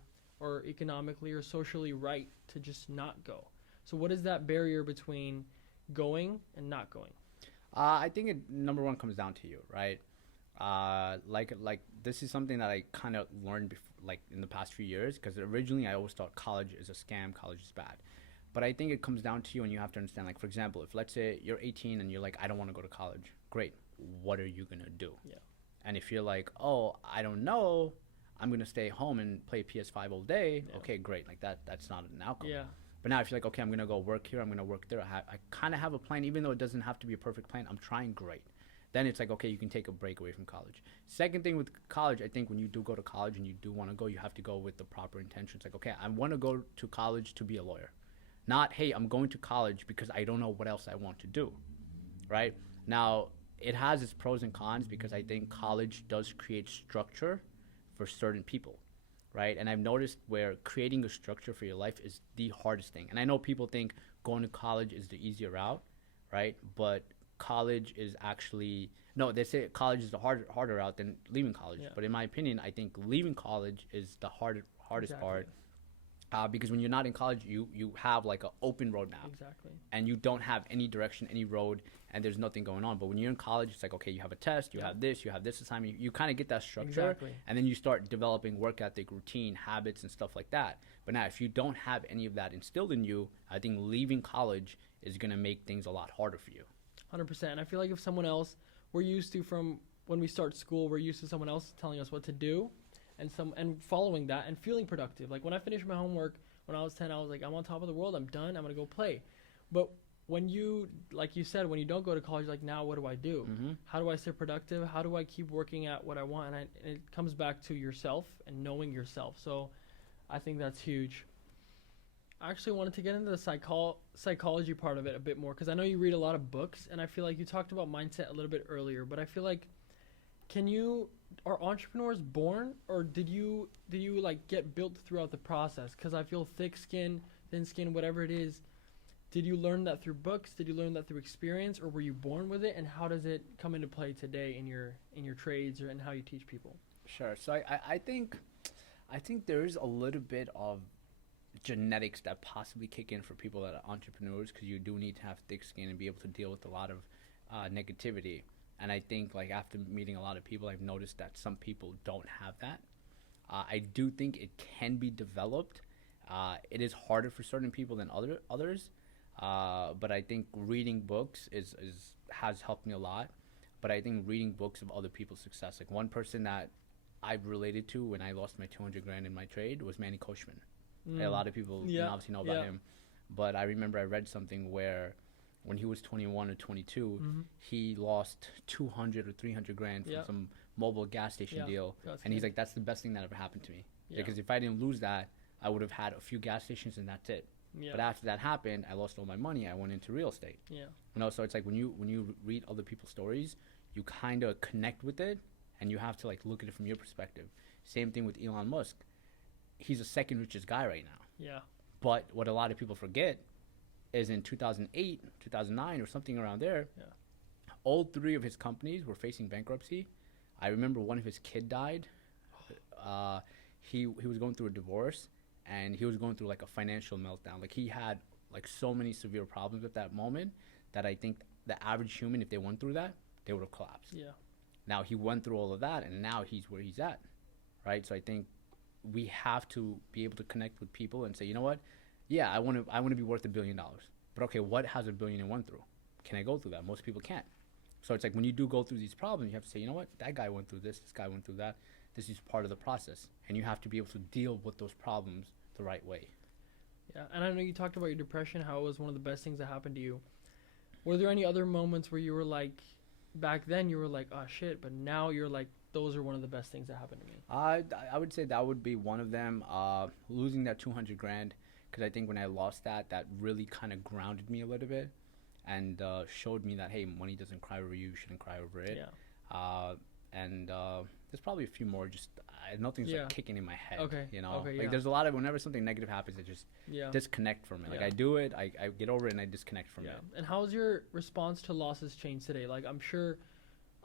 economically or socially right to just not go. So what is that barrier between going and not going? I think it, number one, comes down to you, right? Like this is something that I kind of learned like in the past few years, because originally I always thought college is a scam, college is bad. But I think it comes down to you, and you have to understand, like, for example, if let's say you're 18 and you're like, I don't want to go to college, great. What are you going to do? Yeah. And if you're like, oh, I don't know, I'm going to stay home and play PS5 all day, okay, great. Like that's not an outcome. Yeah. But now if you're like, okay, I'm going to go work here, I'm going to work there, I kind of have a plan, even though it doesn't have to be a perfect plan, I'm trying, great. Then it's like, okay, you can take a break away from college. Second thing with college, I think when you do go to college and you do want to go, you have to go with the proper intentions. Like, okay, I want to go to college to be a lawyer. Not, hey, I'm going to college because I don't know what else I want to do, right? Now, it has its pros and cons, because I think college does create structure for certain people, right? And I've noticed where creating a structure for your life is the hardest thing. And I know people think going to college is the easier route, right? But college is actually No, they say college is the harder route than leaving college. Yeah. But in my opinion, I think leaving college is the hardest Exactly. part. Because when you're not in college, you have like an open roadmap. Exactly. And you don't have any direction, any road, and there's nothing going on. But when you're in college, it's like, okay, you have a test, you have this assignment. You kind of get that structure. Exactly. And then you start developing work ethic, routine, habits, and stuff like that. But now, if you don't have any of that instilled in you, I think leaving college is going to make things a lot harder for you. 100%. And I feel like if someone else, we're used to, from when we start school, we're used to someone else telling us what to do and following that and feeling productive. Like when I finished my homework when I was 10, I was like, I'm on top of the world. I'm done. I'm going to go play. But when you, like you said, when you don't go to college, like, now what do I do? Mm-hmm. How do I stay productive? How do I keep working at what I want? And it comes back to yourself and knowing yourself. So I think that's huge. I actually wanted to get into the psychology part of it a bit more, because I know you read a lot of books, and I feel like you talked about mindset a little bit earlier, but I feel like, are entrepreneurs born, or did you like get built throughout the process? Because I feel thick skin, thin skin, whatever it is, did you learn that through books? Did you learn that through experience, or were you born with it? And how does it come into play today in your trades and how you teach people? Sure. So I think there's a little bit of genetics that possibly kick in for people that are entrepreneurs, because you do need to have thick skin and be able to deal with a lot of negativity. And I think, like, after meeting a lot of people, I've noticed that some people don't have that. I do think it can be developed. It is harder for certain people than others. But I think reading books has helped me a lot. But I think reading books of other people's success, like one person that I've related to when I lost my 200 grand in my trade was Manny Koshman. A lot of people obviously know about him. But I remember I read something where when he was 21 or 22, he lost 200 or 300 grand from some mobile gas station deal. And he's like, that's the best thing that ever happened to me. Because if I didn't lose that, I would have had a few gas stations and that's it. But after that happened, I lost all my money. I went into real estate. So it's like when you read other people's stories, you kind of connect with it, and you have to like look at it from your perspective. Same thing with Elon Musk. He's the second richest guy right now. But what a lot of people forget is in 2008, 2009, or something around there, all three of his companies were facing bankruptcy. I remember one of his kid died. He was going through a divorce, and he was going through like a financial meltdown. Like, he had like so many severe problems at that moment that I think the average human, if they went through that, they would have collapsed. Now he went through all of that, and now he's where he's at, right? So I think we have to be able to connect with people and say, you know what? Yeah, I want to be worth $1 billion. But okay, what has $1 billion went through? Can I go through that? Most people can't. So it's like when you do go through these problems, you have to say, you know what? That guy went through this guy went through that. This is part of the process. And you have to be able to deal with those problems the right way. Yeah, and I know you talked about your depression, how it was one of the best things that happened to you. Were there any other moments where you were like, back then you were like, oh shit, but now you're like, those are one of the best things that happened to me? I would say that would be one of them. Losing that 200 grand, because I think when I lost that really kind of grounded me a little bit and showed me that, hey, money doesn't cry over you shouldn't cry over it. And there's probably a few more, just nothing's like kicking in my head. There's a lot of, whenever something negative happens, I just disconnect from it. Like I do it, I get over it, and I disconnect from it. And how's your response to losses changed today? Like, I'm sure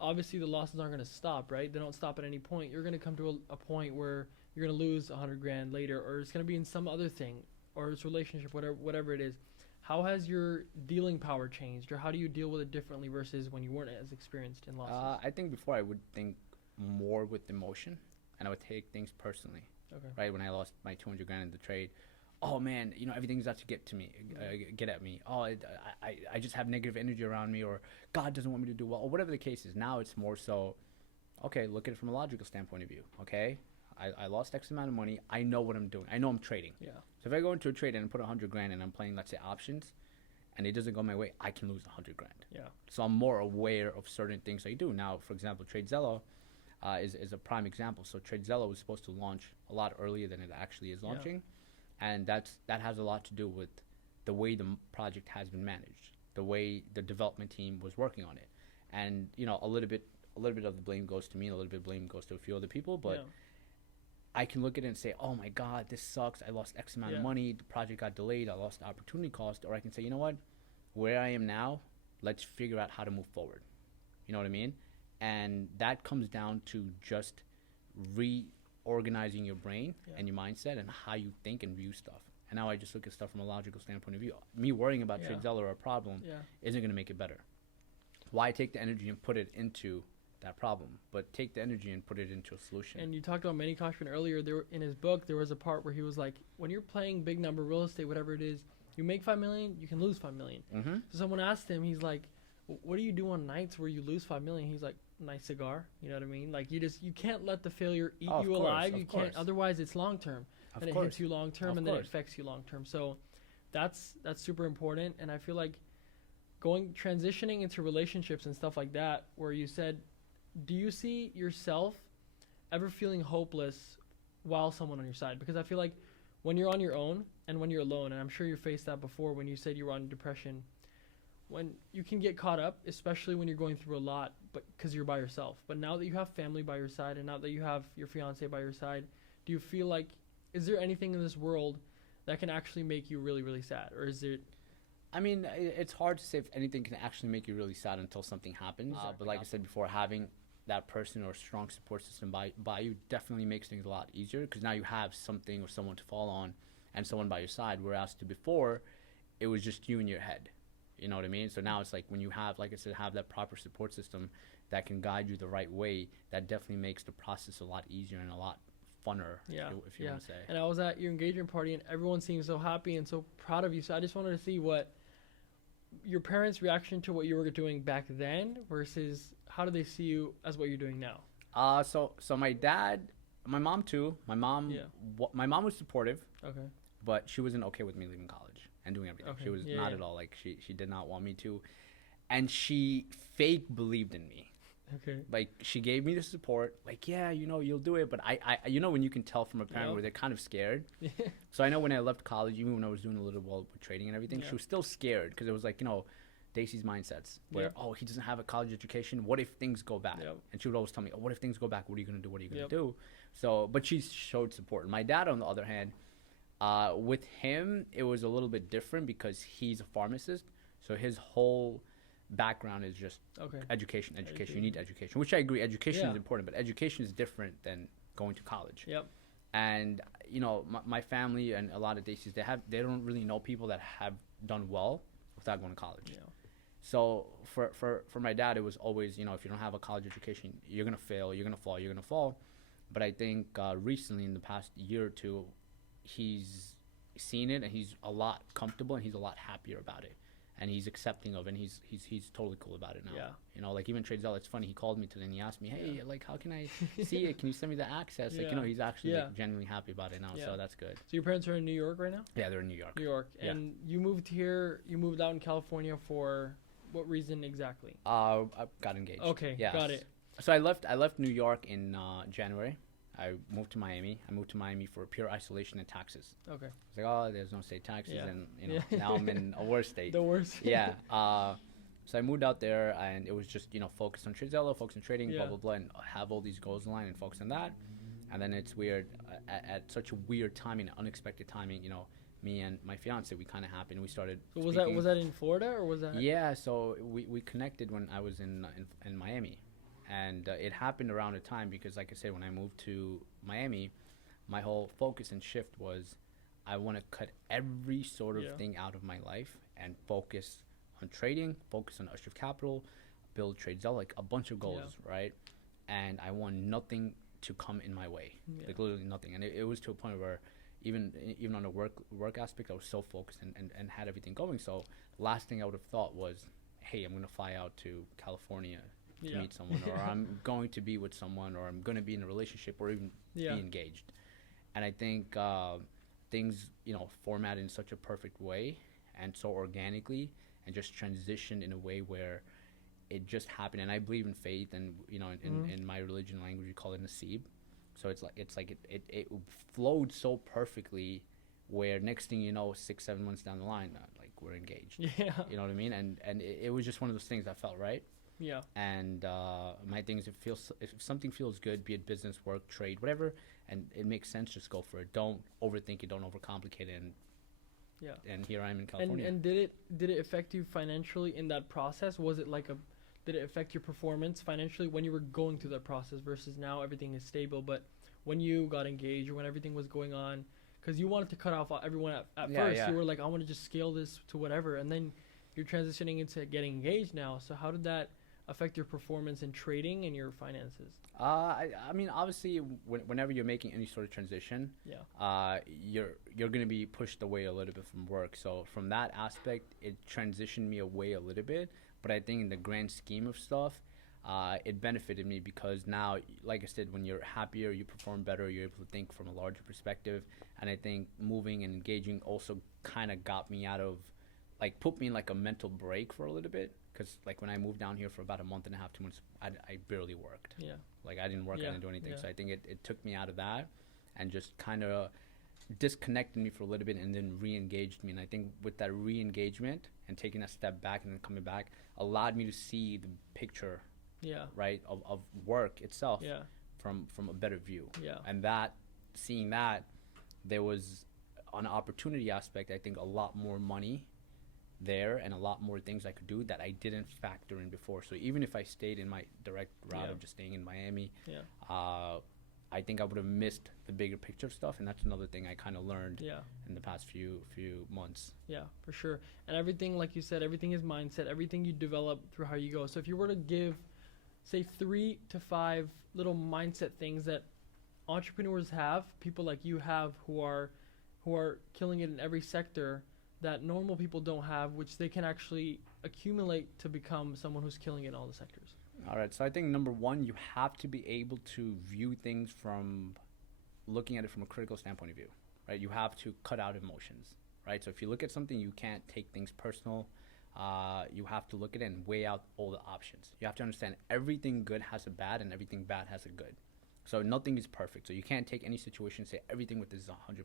obviously the losses aren't going to stop, right? They don't stop at any point. You're going to come to a point where you're going to lose 100 grand later, or it's going to be in some other thing, or it's relationship, whatever it is. How has your dealing power changed, or how do you deal with it differently versus when you weren't as experienced in losses? I think before I would think more with emotion, and I would take things personally. Right, when I lost my 200 grand in the trade, oh man, everything's out to get at me. Oh, I just have negative energy around me, or God doesn't want me to do well, or whatever the case is. Now it's more so, okay, look at it from a logical standpoint of view. Okay, I lost X amount of money. I know what I'm doing. I know I'm trading. So if I go into a trade and put 100 grand and I'm playing, let's say, options, and it doesn't go my way, I can lose 100 grand. So I'm more aware of certain things I do. Now, for example, Tradezella is a prime example. So Tradezella was supposed to launch a lot earlier than it actually is launching. And that has a lot to do with the way the project has been managed, the way the development team was working on it. And, a little bit of the blame goes to me, and a little bit of blame goes to a few other people, but I can look at it and say, oh my God, this sucks. I lost X amount of money. The project got delayed. I lost the opportunity cost. Or I can say, you know what? Where I am now, let's figure out how to move forward. You know what I mean? And that comes down to just reorganizing your brain and your mindset and how you think and view stuff. And now I just look at stuff from a logical standpoint of view. Me worrying about Tradezella or a problem isn't going to make it better. Why take the energy and put it into that problem, but take the energy and put it into a solution? And you talked about Manny Koshman earlier. In his book, there was a part where he was like, when you're playing big number real estate, whatever it is, you make $5 million, you can lose $5 million. Mm-hmm. So someone asked him, he's like, what do you do on nights where you lose $5 million? He's like, nice cigar. You know what I mean? Like, you can't let the failure eat you alive. You can't, otherwise it's long term. And it hits you long term, and then it affects you long term. So that's super important. And I feel like transitioning into relationships and stuff like that, where you said, do you see yourself ever feeling hopeless while someone on your side? Because I feel like when you're on your own and when you're alone, and I'm sure you faced that before when you said you were on depression, when you can get caught up, especially when you're going through a lot, but because you're by yourself. But now that you have family by your side, and now that you have your fiance by your side, do you feel like, is there anything in this world that can actually make you really, really sad? Or is it... I mean, it's hard to say if anything can actually make you really sad until something happens. But like I said before, having that person or strong support system by you definitely makes things a lot easier, because now you have something or someone to fall on and someone by your side, whereas before, it was just you in your head. You know what I mean? So now it's like when you have, like I said, have that proper support system that can guide you the right way, that definitely makes the process a lot easier and a lot funner, if you want to say. And I was at your engagement party, and everyone seemed so happy and so proud of you. So I just wanted to see what your parents' reaction to what you were doing back then versus how do they see you as what you're doing now? So my dad, my mom too. My mom was supportive. Okay. But she wasn't okay with me leaving college and doing everything. Okay. She was not at all. Like, she did not want me to. And she fake believed in me. Okay. Like, she gave me the support. Like, yeah, you'll do it. But I when you can tell from a parent where they're kind of scared. So I know when I left college, even when I was doing a little well with trading and everything, she was still scared, because it was like, Daisy's mindsets where, he doesn't have a college education. What if things go bad? And she would always tell me, what if things go back? What are you going to do? What are you going to do? So, but she showed support. And my dad, on the other hand, with him, it was a little bit different because he's a pharmacist. So his whole background is just education. You need education, which I agree. Education is important, but education is different than going to college. And, my family and a lot of Daisies, they don't really know people that have done well without going to college. So for my dad, it was always, if you don't have a college education, you're going to fail, you're going to fall. But I think recently, in the past year or two, he's seen it, and he's a lot comfortable, and he's a lot happier about it, and he's accepting of it, and he's totally cool about it now. Like even Tradezella, it's funny, he called me today and he asked me, hey, like, how can I see it? Can you send me the access? Like, he's actually like, genuinely happy about it now. So that's good. So your parents are in New York right now? Yeah, they're in New York. And you moved out in California for what reason exactly? I got engaged. Okay, got it. So I left New York in January. I moved to Miami. I moved to Miami for pure isolation and taxes. Okay. It's like, oh, there's no state taxes, and now I'm in a worse state. The worst. So I moved out there, and it was just focus on Tradezella, focus on trading, blah blah blah, and have all these goals in line and focus on that. And then it's weird at such a weird timing, unexpected timing. Me and my fiance, we kind of happened. We started. So was that in Florida, or was that? Yeah. So we connected when I was in Miami. And it happened around a time because, like I said, when I moved to Miami, my whole focus and shift was I want to cut every sort of thing out of my life and focus on trading, focus on Ashraf Capital, build Tradezella, like a bunch of goals, right? And I want nothing to come in my way, like literally nothing. And it was to a point where even on the work aspect, I was so focused and had everything going. So last thing I would have thought was, hey, I'm going to fly out to California to meet someone, or I'm going to be with someone, or I'm going to be in a relationship, or even be engaged. And I think things, format in such a perfect way and so organically, and just transitioned in a way where it just happened. And I believe in faith, and in my religion language, we call it nasib. So it's like it flowed so perfectly, where next thing you know, 6-7 months down the line, like, we're engaged. You know what I mean? And it was just one of those things that felt right. And my thing is, if something feels good, be it business, work, trade, whatever, and it makes sense, just go for it. Don't overthink it. Don't overcomplicate it. And here I am in California. And did it affect you financially in that process? Was it like did it affect your performance financially when you were going through that process versus now everything is stable? But when you got engaged or when everything was going on, because you wanted to cut off everyone at first, you were like, I want to just scale this to whatever, and then you're transitioning into getting engaged now. So how did that affect your performance in trading and your finances? I mean, obviously, whenever you're making any sort of transition, you're going to be pushed away a little bit from work. So from that aspect, it transitioned me away a little bit. But I think in the grand scheme of stuff, it benefited me because now, like I said, when you're happier, you perform better, you're able to think from a larger perspective. And I think moving and engaging also kind of got me out of, like, put me in like a mental break for a little bit. Because like when I moved down here for about a month and a half, 2 months, I barely worked. Yeah. Like I didn't work, I didn't do anything. Yeah. So I think it took me out of that and just kind of disconnected me for a little bit and then re-engaged me. And I think with that re-engagement and taking a step back and then coming back allowed me to see the picture, right, of work itself from a better view. Yeah. And that, seeing that, there was on an opportunity aspect, I think a lot more money there and a lot more things I could do that I didn't factor in before. So even if I stayed in my direct route of just staying in Miami, I think I would have missed the bigger picture stuff, and that's another thing I kind of learned in the past few months. Yeah, for sure. And everything, like you said, everything is mindset. Everything you develop through how you go. So if you were to give, say, 3 to 5 little mindset things that entrepreneurs have, people like you have, who are killing it in every sector, that normal people don't have, which they can actually accumulate to become someone who's killing it in all the sectors. All right. So I think number one, you have to be able to view things from looking at it from a critical standpoint of view, right? You have to cut out emotions, right? So if you look at something, you can't take things personal. You have to look at it and weigh out all the options. You have to understand everything good has a bad and everything bad has a good. So nothing is perfect. So you can't take any situation and say everything with this is 100%.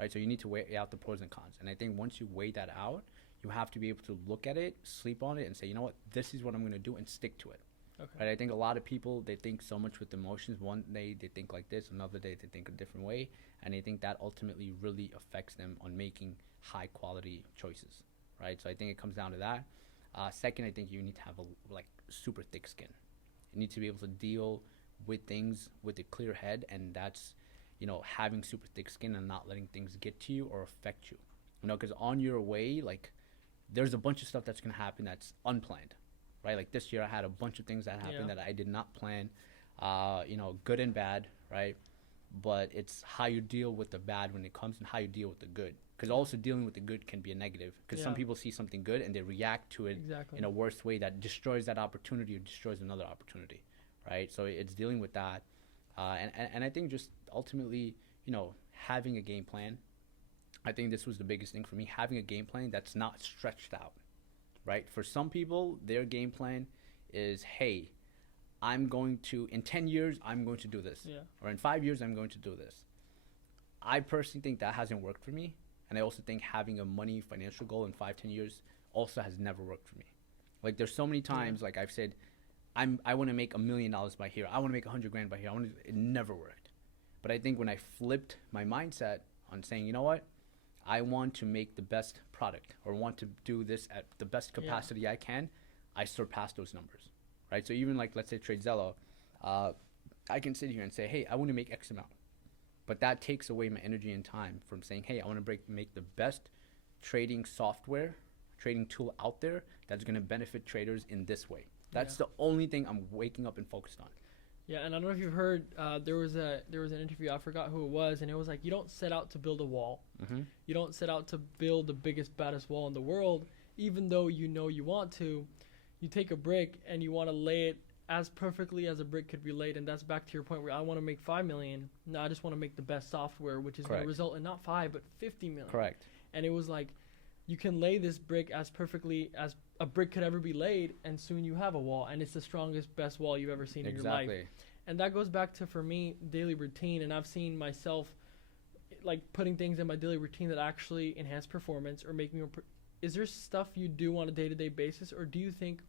Right, so you need to weigh out the pros and cons. And I think once you weigh that out, you have to be able to look at it, sleep on it, and say, you know what, this is what I'm going to do, and stick to it. Okay. Right, I think a lot of people, they think so much with emotions. One day they think like this, another day they think a different way. And I think that ultimately really affects them on making high quality choices. Right, so I think it comes down to that. Second, I think you need to have a super thick skin. You need to be able to deal with things with a clear head, and that's, you know, having super thick skin and not letting things get to you or affect you. You know, because on your way, like, there's a bunch of stuff that's going to happen that's unplanned, right? Like this year I had a bunch of things that happened that I did not plan, you know, good and bad, right? But it's how you deal with the bad when it comes and how you deal with the good. Because also dealing with the good can be a negative. Because some people see something good and they react to it in a worse way that destroys that opportunity or destroys another opportunity, right? So it's dealing with that. And I think just ultimately, you know, having a game plan. I think this was the biggest thing for me, having a game plan that's not stretched out, right? For some people, their game plan is, hey, I'm going to, in 10 years, I'm going to do this. Or in 5 years, I'm going to do this. I personally think that hasn't worked for me. And I also think having a financial goal in 5-10 years also has never worked for me. Like there's so many times, like I've said, I want to make $1 million by here. I want to make $100,000 by here. It never worked. But I think when I flipped my mindset on saying, you know what, I want to make the best product or want to do this at the best capacity I can, I surpassed those numbers, right? So even like, let's say Tradezella, I can sit here and say, hey, I want to make X amount. But that takes away my energy and time from saying, hey, I want to make the best trading software, trading tool out there that's going to benefit traders in this way. That's the only thing I'm waking up and focused on. Yeah, and I don't know if you've heard, there was an interview, I forgot who it was, and it was like, you don't set out to build a wall. You don't set out to build the biggest, baddest wall in the world, even though you know you want to. You take a brick and you want to lay it as perfectly as a brick could be laid, and that's back to your point where I want to make 5 million. No, I just want to make the best software, which is going to result in not 5 but 50 million. Correct. And it was like, you can lay this brick as perfectly as a brick could ever be laid, and soon you have a wall, and it's the strongest, best wall you've ever seen in your life. And that goes back to, for me, daily routine. And I've seen myself like putting things in my daily routine that actually enhance performance or make me is there stuff you do on a day-to-day basis, or do you think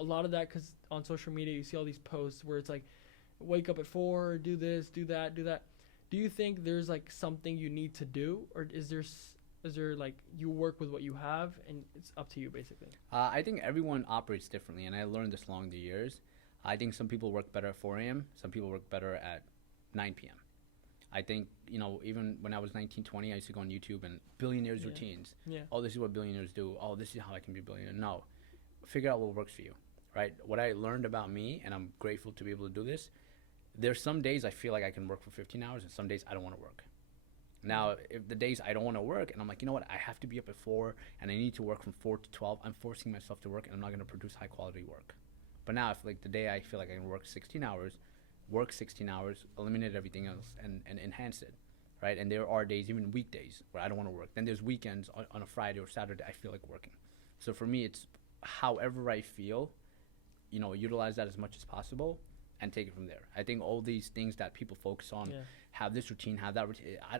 a lot of that, because on social media you see all these posts where it's like, wake up at 4, do this, do that, do that. Do you think there's like something you need to do, or is there Is there like you work with what you have and it's up to you basically? I think everyone operates differently, and I learned this along the years. I think some people work better at 4 a.m. Some people work better at 9 p.m. I think, even when I was 19, 20, I used to go on YouTube and billionaires' routines. Yeah. Oh, this is what billionaires do. Oh, this is how I can be a billionaire. No. Figure out what works for you, right? What I learned about me, and I'm grateful to be able to do this, there's some days I feel like I can work for 15 hours, and some days I don't want to work. Now, if the days I don't want to work, and I'm like, you know what, I have to be up at 4, and I need to work from 4 to 12, I'm forcing myself to work, and I'm not going to produce high-quality work. But now, if like the day I feel like I can work 16 hours, eliminate everything else, and enhance it, right? And there are days, even weekdays, where I don't want to work. Then there's weekends on a Friday or Saturday I feel like working. So for me, it's however I feel, utilize that as much as possible and take it from there. I think all these things that people focus on, have this routine, have that routine. I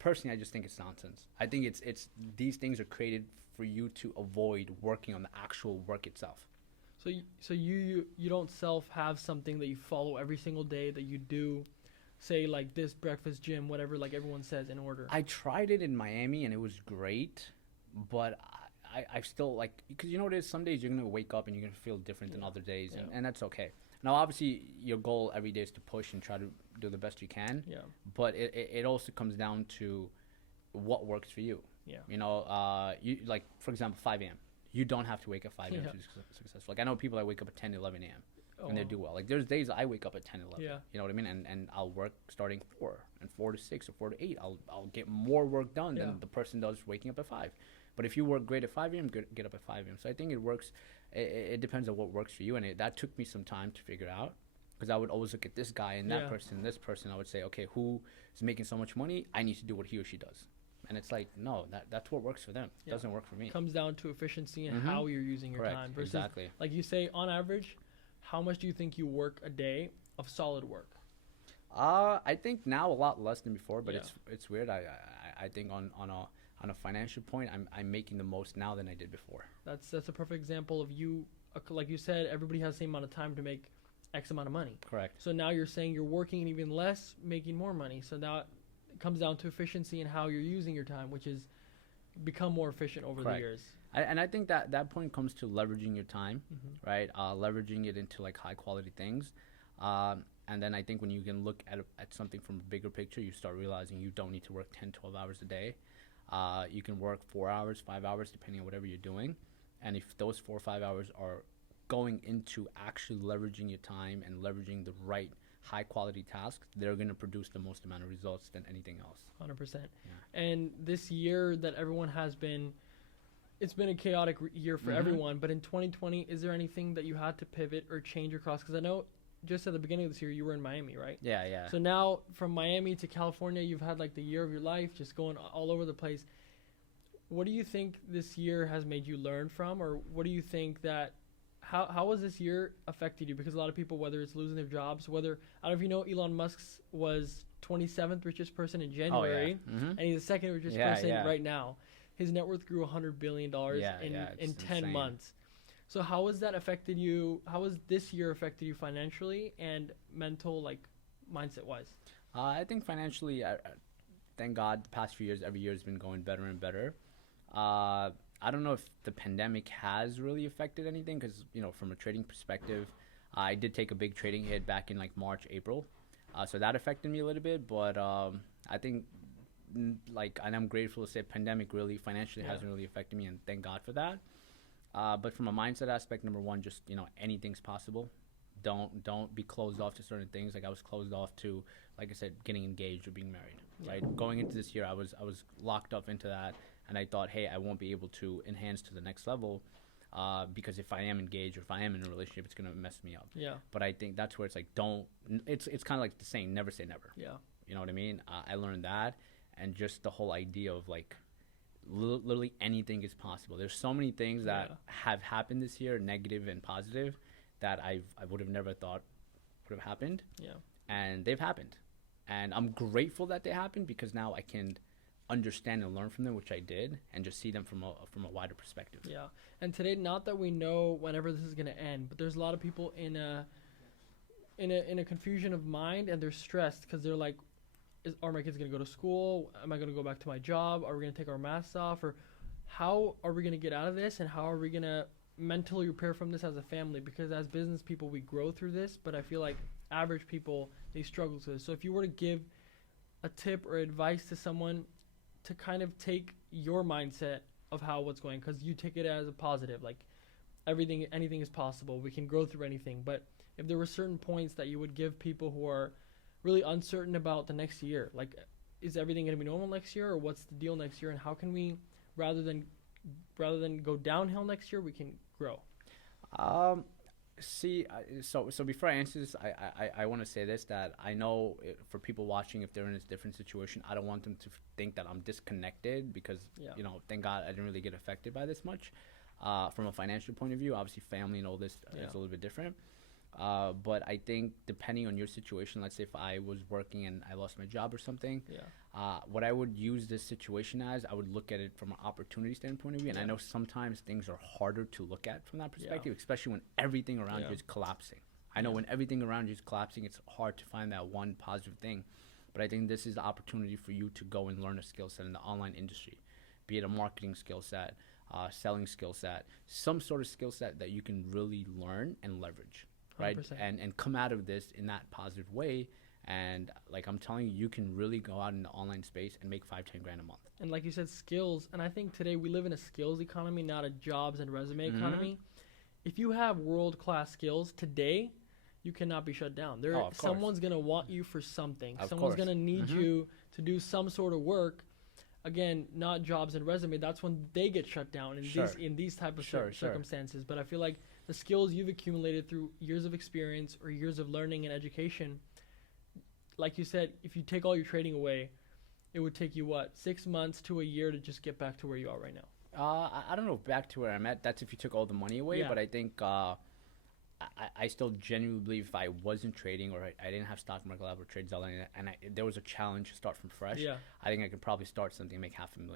personally, I just think it's nonsense. I think it's these things are created for you to avoid working on the actual work itself. So you don't have something that you follow every single day that you do, say like this breakfast, gym, whatever, like everyone says in order. I tried it in Miami and it was great, but I still like, because you know what it is, some days you're going to wake up and you're going to feel different than other days, and that's okay. Now, obviously, your goal every day is to push and try to do the best you can, but it also comes down to what works for you. You like, for example, 5 a.m. You don't have to wake up 5 a.m. to be successful. Like, I know people that wake up at 10, 11 a.m. and they do well. Like, there's days I wake up at 10, 11. You know what I mean? And I'll work starting 4 and 4 to 6 or 4 to 8. I'll get more work done than the person does waking up at 5. But if you work great at 5 a.m., get up at 5 a.m. So I think it works. It depends on what works for you. And that took me some time to figure out, because I would always look at this guy and that person and this person. I would say, okay, who is making so much money? I need to do what he or she does. And it's like, no, that's what works for them. It doesn't work for me. It comes down to efficiency and how you're using your time. Versus, exactly. Like you say, on average, how much do you think you work a day of solid work? I think now a lot less than before, but it's weird. I think on a financial point, I'm making the most now than I did before. That's a perfect example of you. Like you said, everybody has the same amount of time to make X amount of money. Correct. So now you're saying you're working even less, making more money. So now it comes down to efficiency and how you're using your time, which is become more efficient over the years. And I think that point comes to leveraging your time, right? Leveraging it into like high quality things. And then I think when you can look at something from a bigger picture, you start realizing you don't need to work 10, 12 hours a day. You can work 4 hours, 5 hours, depending on whatever you're doing. And if those 4 or 5 hours are going into actually leveraging your time and leveraging the right high quality tasks, they're going to produce the most amount of results than anything else. 100%. And this year that everyone has been, it's been a chaotic year for everyone, but in 2020, is there anything that you had to pivot or change across? Because I know just at the beginning of this year, you were in Miami, right? Yeah. So now from Miami to California, you've had like the year of your life, just going all over the place. What do you think this year has made you learn from, or what do you think that, how has this year affected you? Because a lot of people, whether it's losing their jobs, whether, I don't know if you know, Elon Musk was 27th richest person in January, and he's the second richest person right now. His net worth grew $100 billion in 10 months. So how has that affected you? How has this year affected you financially and mental, like mindset wise? I think financially, thank God, the past few years, every year has been going better and better. I don't know if the pandemic has really affected anything, because, from a trading perspective, I did take a big trading hit back in like March, April. So that affected me a little bit, but I think, and I'm grateful to say pandemic really financially hasn't really affected me, and thank God for that. But from a mindset aspect, number one, just, anything's possible. Don't be closed off to certain things. Like I was closed off to, like I said, getting engaged or being married, right? Going into this year, I was locked up into that, and I thought, hey, I won't be able to enhance to the next level, because if I am engaged or if I am in a relationship, it's going to mess me up. But I think that's where it's like, it's kind of like the saying, never say never. You know what I mean? I learned that, and just the whole idea of like, literally anything is possible. There's so many things that have happened this year, negative and positive, that I would have never thought would have happened. And they've happened, and I'm grateful that they happened, because now I can understand and learn from them, which I did, and just see them from a wider perspective. And today, not that we know whenever this is going to end, but there's a lot of people in a confusion of mind, and they're stressed because they're like, are my kids going to go to school? Am I going to go back to my job? Are we going to take our masks off? Or how are we going to get out of this? And how are we going to mentally prepare from this as a family? Because as business people, we grow through this, but I feel like average people, they struggle with this. So if you were to give a tip or advice to someone to kind of take your mindset of how what's going, because you take it as a positive, like anything is possible. We can grow through anything. But if there were certain points that you would give people who are really uncertain about the next year, like is everything going to be normal next year, or what's the deal next year, and how can we, rather than go downhill next year, we can grow? So before I answer this, I want to say this, that I know for people watching, if they're in a different situation, I don't want them to think that I'm disconnected because, thank God I didn't really get affected by this much. From a financial point of view, obviously family and all this is a little bit different. But I think depending on your situation, let's say if I was working and I lost my job or something, what I would use this situation as, I would look at it from an opportunity standpoint of view. And I know sometimes things are harder to look at from that perspective, especially when everything around you is collapsing. I know when everything around you is collapsing, it's hard to find that one positive thing. But I think this is the opportunity for you to go and learn a skill set in the online industry, be it a marketing skill set, selling skill set, some sort of skill set that you can really learn and leverage. Right. 100%. And come out of this in that positive way. And like I'm telling you, you can really go out in the online space and make 5-10 grand a month. And like you said, skills. And I think today we live in a skills economy, not a jobs and resume economy. If you have world-class skills today, you cannot be shut down. Someone's going to want you for something. Someone's going to need you to do some sort of work. Again, not jobs and resume. That's when they get shut down in these type of circumstances. But I feel like the skills you've accumulated through years of experience or years of learning and education, like you said, if you take all your trading away, it would take you 6 months to a year to just get back to where you are right now? I don't know, back to where I'm at. That's if you took all the money away. But I think I still genuinely believe if I wasn't trading or I didn't have Stock Market Lab or Tradezella and there was a challenge to start from fresh, I think I could probably start something and make $500,000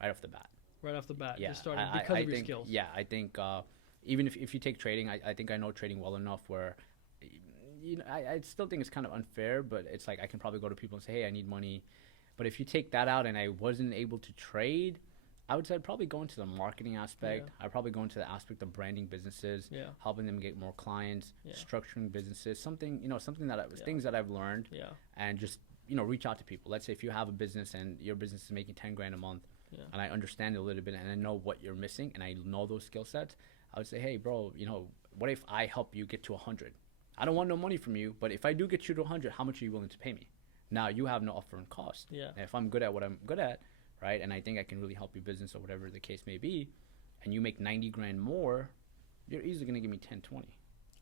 right off the bat. Right off the bat, just starting because of your skills. Yeah, I think even if you take trading, I think I know trading well enough where, I still think it's kind of unfair, but it's like I can probably go to people and say, hey, I need money. But if you take that out and I wasn't able to trade, I would say I'd probably go into the marketing aspect. I'd probably go into the aspect of branding businesses, helping them get more clients, structuring businesses, something things that I've learned, and just, reach out to people. Let's say if you have a business and your business is making 10 grand a month, and I understand it a little bit and I know what you're missing and I know those skill sets, I would say, hey, bro, what if I help you get to 100? I don't want no money from you, but if I do get you to 100, how much are you willing to pay me? Now you have no upfront cost. And if I'm good at what I'm good at, right, and I think I can really help your business or whatever the case may be, and you make 90 grand more, you're easily going to give me 10, 20.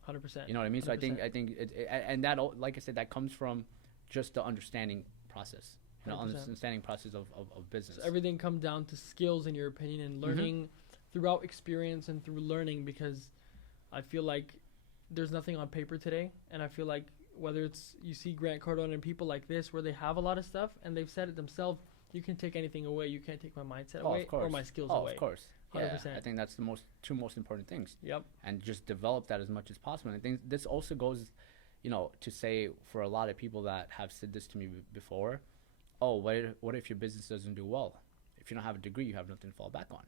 100%. You know what I mean? 100%. So I think and that, like I said, that comes from just the understanding process, understanding process of business. So everything comes down to skills, in your opinion, and learning throughout experience and through learning, because I feel like there's nothing on paper today, and I feel like whether it's you see Grant Cardone and people like this where they have a lot of stuff and they've said it themselves, you can take anything away. You can't take my mindset away or my skills away. Of course. 100%. Yeah, I think that's the two most important things. Yep. And just develop that as much as possible. And I think this also goes, to say for a lot of people that have said this to me before, what if your business doesn't do well? If you don't have a degree, you have nothing to fall back on.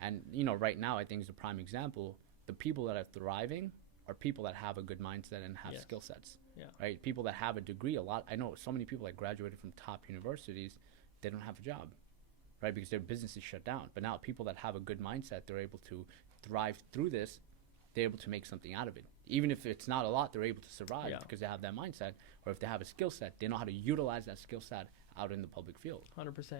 And, right now I think is a prime example. The people that are thriving are people that have a good mindset and have skill sets. Right? People that have a degree, I know so many people that graduated from top universities, they don't have a job, right? Because their business is shut down. But now people that have a good mindset, they're able to thrive through this. They're able to make something out of it. Even if it's not a lot, they're able to survive because they have that mindset. Or if they have a skill set, they know how to utilize that skill set out in the public field. 100%.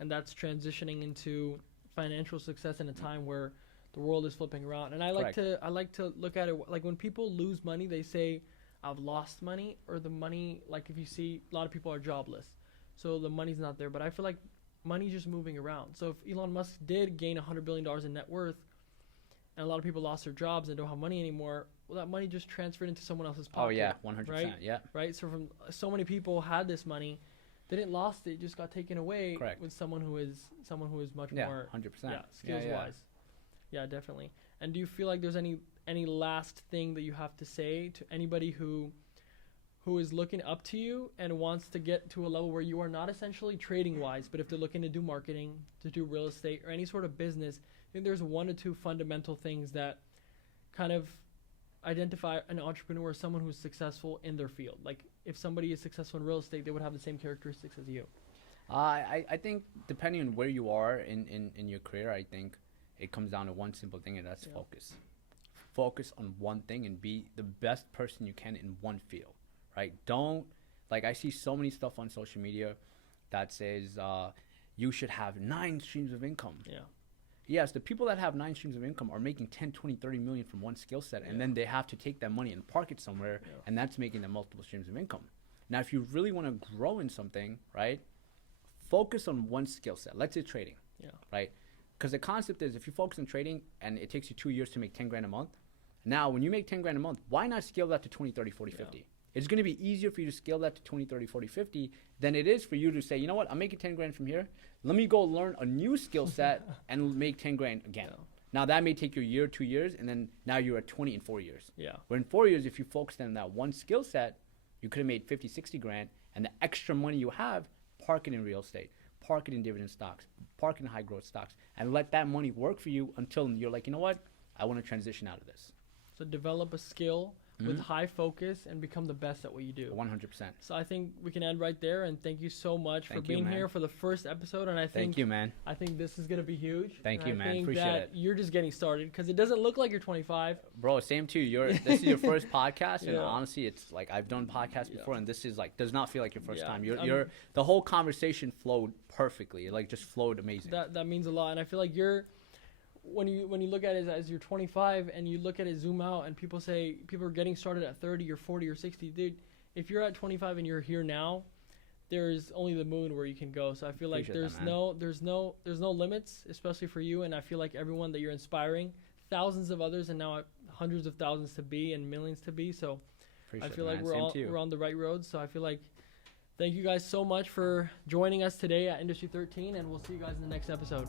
And that's transitioning into financial success in a time where the world is flipping around. And I like to look at it like when people lose money, they say, I've lost money, or the money, like if you see a lot of people are jobless, so the money's not there. But I feel like money's just moving around. So if Elon Musk did gain $100 billion in net worth, and a lot of people lost their jobs and don't have money anymore, well, that money just transferred into someone else's pocket. Oh yeah, 100%. Right? Yeah. Right. So from so many people had this money, they didn't lost it, just got taken away. Correct. With someone who is much more 100%. Skills wise. Yeah, definitely. And do you feel like there's any last thing that you have to say to anybody who who is looking up to you and wants to get to a level where you are not essentially trading wise, but if they're looking to do marketing, to do real estate or any sort of business, I think there's one or two fundamental things that kind of identify an entrepreneur as someone who's successful in their field. Like if somebody is successful in real estate, they would have the same characteristics as you. I think depending on where you are in your career, I think it comes down to one simple thing, and that's focus. Focus on one thing and be the best person you can in one field, right? Don't, like I see so many stuff on social media that says you should have 9 streams of income. Yeah. Yes, the people that have 9 streams of income are making 10, 20, 30 million from one skill set, and then they have to take that money and park it somewhere, and that's making them multiple streams of income. Now, if you really want to grow in something, right, focus on one skill set. Let's say trading, right? Because the concept is if you focus on trading and it takes you 2 years to make 10 grand a month, now when you make 10 grand a month, why not scale that to 20, 30, 40, 50? It's going to be easier for you to scale that to 20, 30, 40, 50 than it is for you to say, you know what, I'm making 10 grand from here. Let me go learn a new skill set and make 10 grand again. Now that may take you a year, 2 years, and then now you're at 20 in 4 years. Where in 4 years, if you focused on that one skill set, you could have made 50, 60 grand, and the extra money you have, park it in real estate, park it in dividend stocks, park it in high growth stocks, and let that money work for you until you're like, you know what, I want to transition out of this. So develop a skill with high focus and become the best at what you do. 100%. So I think we can end right there, and thank you so much for being here for the first episode. And I think thank you, man. I think this is gonna be huge. Thank you, man. Appreciate it. You're just getting started because it doesn't look like you're 25. Bro, same to you. This is your first podcast, and honestly, it's like I've done podcasts before, and this is like does not feel like your first time. You're the whole conversation flowed perfectly. It like just flowed amazing. That means a lot, and I feel like when you look at it as you're 25 and you look at it zoom out and people are getting started at 30 or 40 or 60, dude, if you're at 25 and you're here now, there's only the moon where you can go. So I feel like there's no limits, especially for you. And I feel like everyone that you're inspiring, thousands of others, and now hundreds of thousands to be and millions to be. So I feel like we're on the right road. So I feel like thank you guys so much for joining us today at Industry 13, and we'll see you guys in the next episode.